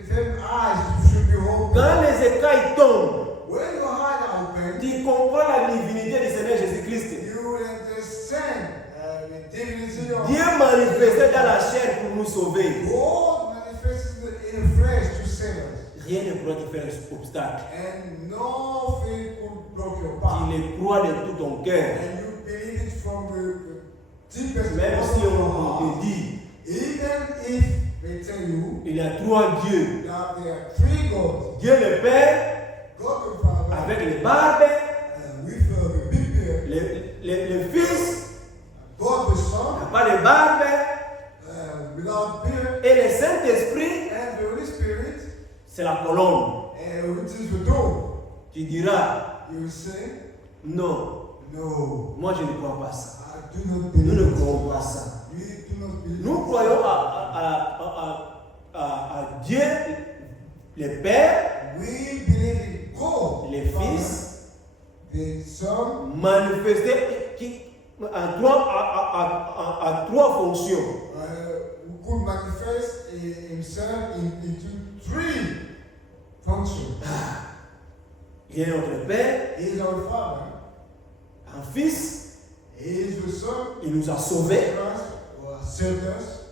Them eyes should be open. Quand les écailles tombent, When your eyes are open, tu comprends la divinité du Seigneur Jésus-Christ. you understand the divinity of Dieu manifesté dans la chair pour nous sauver. God manifested in the flesh to save us. Rien ne pourra te faire un obstacle. And nothing could block your path. Tu le crois de tout ton cœur. And you believe it from the deepest Même part si of your on te heart. dit, Even if they tell you il y a trois dieux. that there are three gods, Dieu le Père, God the Father, avec les barbes, with the big beard, le Fils, God the Son, n'a pas de barbe, without beard, et le Saint-Esprit, and the Holy Spirit, c'est la colombe. which is the dome. Tu diras, You will say, non, no, moi je ne crois pas ça. I do not Nous ne believe croyons it. pas ça. We do not believe Nous it. croyons à Dieu, le Père, We believe in God, le the Father, Fils, the Son, manifesté à trois fonctions. who could manifest himself into three function. Il est notre Père, He is our Father. un Fils, He is the Son. il nous a sauvés. Christ or saved us.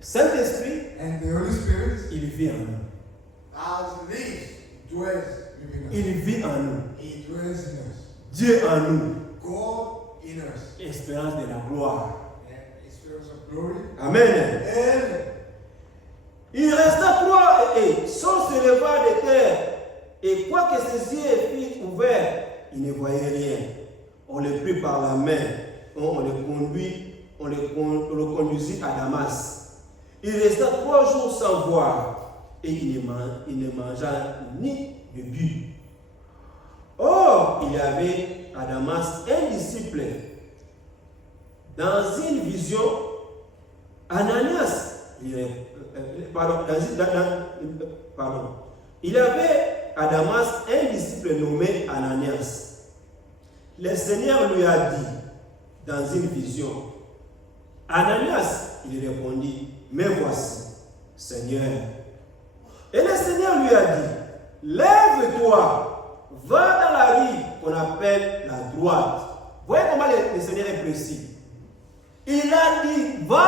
Saint-Esprit, And the Holy Spirit, il vit en nous. as lives, dwells within us. Il vit en nous. He dwells in us. Dieu en nous. God in us. Espérance de la gloire. And experience of glory. Amen. And Il resta 3 et sans se lever de terre. Et quoique ses yeux fussent ouverts, il ne voyait rien. On le prit par la main. On le conduisit à Damas. Il resta 3 jours sans voir. Et il ne mangea ni ne but. Or, il y avait à Damas un disciple. Dans une vision, Ananias, il avait à Damas un disciple nommé Ananias. Le Seigneur lui a dit dans une vision, Ananias, il répondit, mais voici, Seigneur. Et le Seigneur lui a dit, lève-toi, va dans la rue qu'on appelle la droite. Voyez comment le Seigneur est précis. Il a dit, va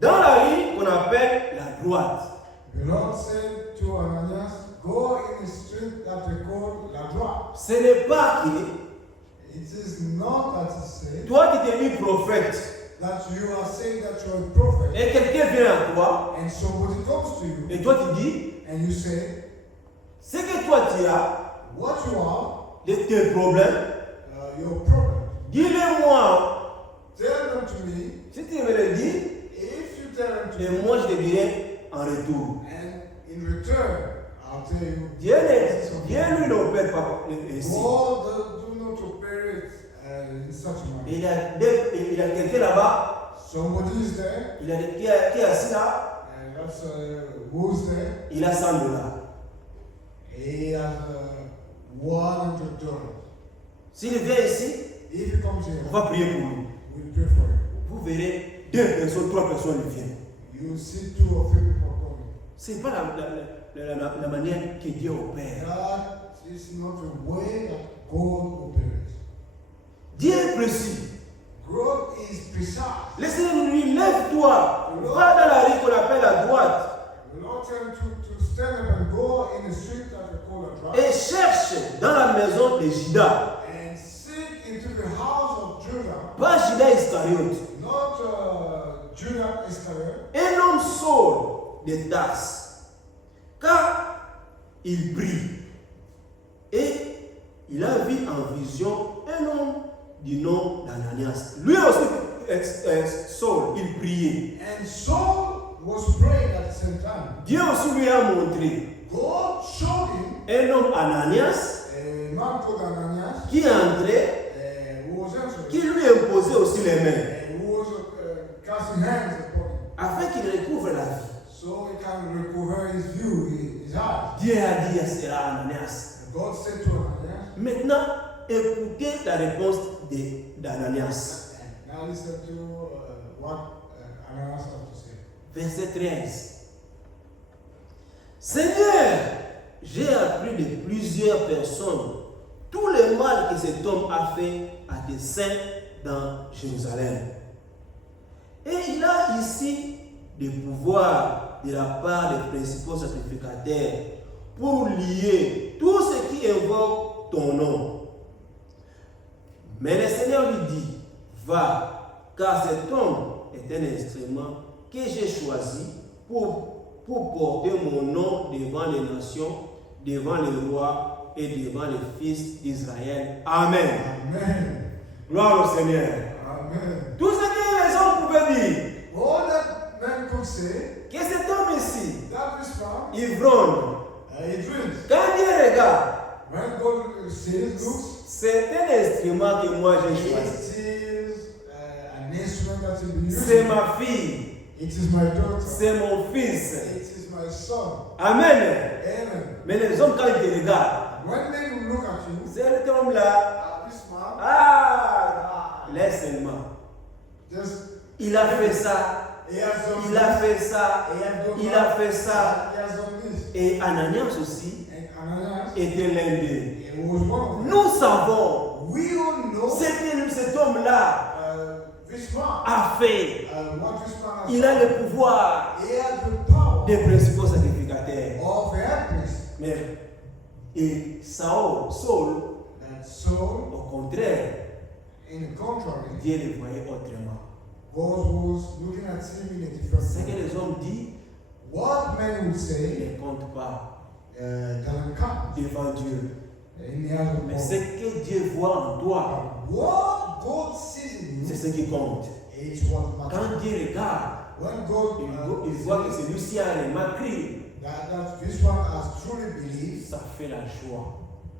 dans la rue qu'on appelle la droite. the Lord said to Ananias, go in the street that we call La Droite. Ce n'est pas que It is not that to say toi qui t'es mis prophète that you are saying that you're a prophet et quelqu'un vient à toi and somebody comes to you et toi tu dis, and you say, ce que toi tu as, what you are, tes problèmes, your problem. dis-le-moi. Tell them to me. Si tu me le dis, If you tell them to et me, moi je te dirai en retour. and in return, I'll tell you, Dieu lui n'opère pas ici. God do not operate in such a manner. Il y a quelqu'un là-bas, Somebody is there, qui est assis là, and that's who's there. il a $100. He has $100. S'il vient ici, If he comes here, on va prier pour lui. we'll pray for him. Vous verrez 2 personnes, 3 personnes viennent. You see 2 or 3 people coming. Ce n'est pas la manière que Dieu opère. That is not the way that God operates. Dieu est précis. God is precise. Le Seigneur lui, lève-toi, va dans la rue qu'on appelle la droite The Lord tell him to stand up and go in the street that we call a drive et cherche dans la maison de Judas. and seek into the house of Judah, Pas Judas Iscariote. not Judah Iscariot, Un homme Saul de Tarse. Car il prie. Et il a vu en vision un homme du nom d'Ananias. Lui aussi, Saul, il priait. and Saul was praying at the same time. Dieu aussi lui a montré God showed him un homme Ananias a man called Ananias qui entrait, who was answering, qui lui imposait aussi les mains, and who was casting hands upon him, afin qu'il recouvre la vie. so he can recover his view, his eyes. Dieu a dit à cela à Ananias. And God said to Ananias, Maintenant, écoutez la réponse d'Ananias. now listen to what Ananias has to say. Verset 13. Seigneur, j'ai appris de plusieurs personnes tout le mal que cet homme a fait à tes saints dans Jérusalem. Et il a ici des pouvoirs de la part des principaux sacrificateurs pour lier tout ce qui invoque ton nom. Mais le Seigneur lui dit, va, car cet homme est un instrument que j'ai choisi pour porter mon nom devant les nations, devant les rois et devant les fils d'Israël. Amen. Amen. Gloire au Seigneur. Amen. Tout ce que les hommes pouvaient dire, All that man could say, que cet homme ici, that this man, ivrogne, he drinks. quand Dieu regarde, When God sees, looks, c'est un instrument que moi j'ai it choisi. is an instrument that will be used. C'est ma fille, It is my daughter. c'est mon fils. It is my son. Amen. Amen. Mais les hommes, quand ils te regardent, When they look at you, cet homme-là, this man, laisse seulement. just il a fait ça, He has done il a this. fait ça, He has done il that. a fait ça. He has done this. Et Ananias aussi And Ananias, était l'un d'eux. he was one of them. Nous savons We all know ce que cet homme-là this man. a fait. What this man has Il a done. le pouvoir He has the power des principaux sacrificateurs. of the high priest. Mais, et Saul, That Saul, au contraire, in the contrary, Dieu le voyait autrement. God was looking at him in a different Ce que way. les hommes disent What men would say ne compte pas doesn't count devant Dieu. in the eyes of Mais ce God. que Dieu voit en toi, What God sees in c'est you ce qui compte. is what matters. Quand Dieu regarde, When God il voit que celui-ci a remarqué, that this one has truly believed, ça fait la joie.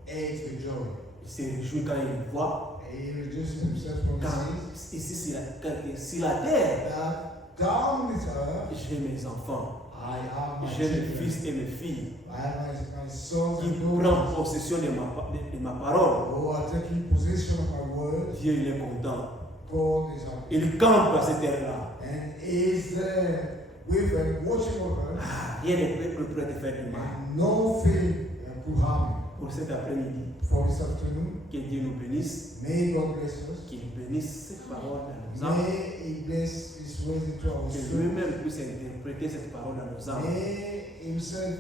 it's the joy. Il se réjouit quand il voit, He reduces himself from quand sins. ici sur la terre, That down with her, j'ai mes enfants, I have my j'ai mes children. fils et mes filles I have my sons qui and prennent daughters possession de ma parole. who are taking possession of my word. Dieu, il est content. God is happy. Il campe à cette terre-là. And is there with and watching over her. Rien ne peut te faire du mal. And nothing could harm Pour cet après-midi, you. For this afternoon, que Dieu nous bénisse, may God bless us. qu'il bénisse cette parole dans nos âmes, May He bless His words into our que soul. lui-même puisse interpréter cette parole dans nos âmes. May Himself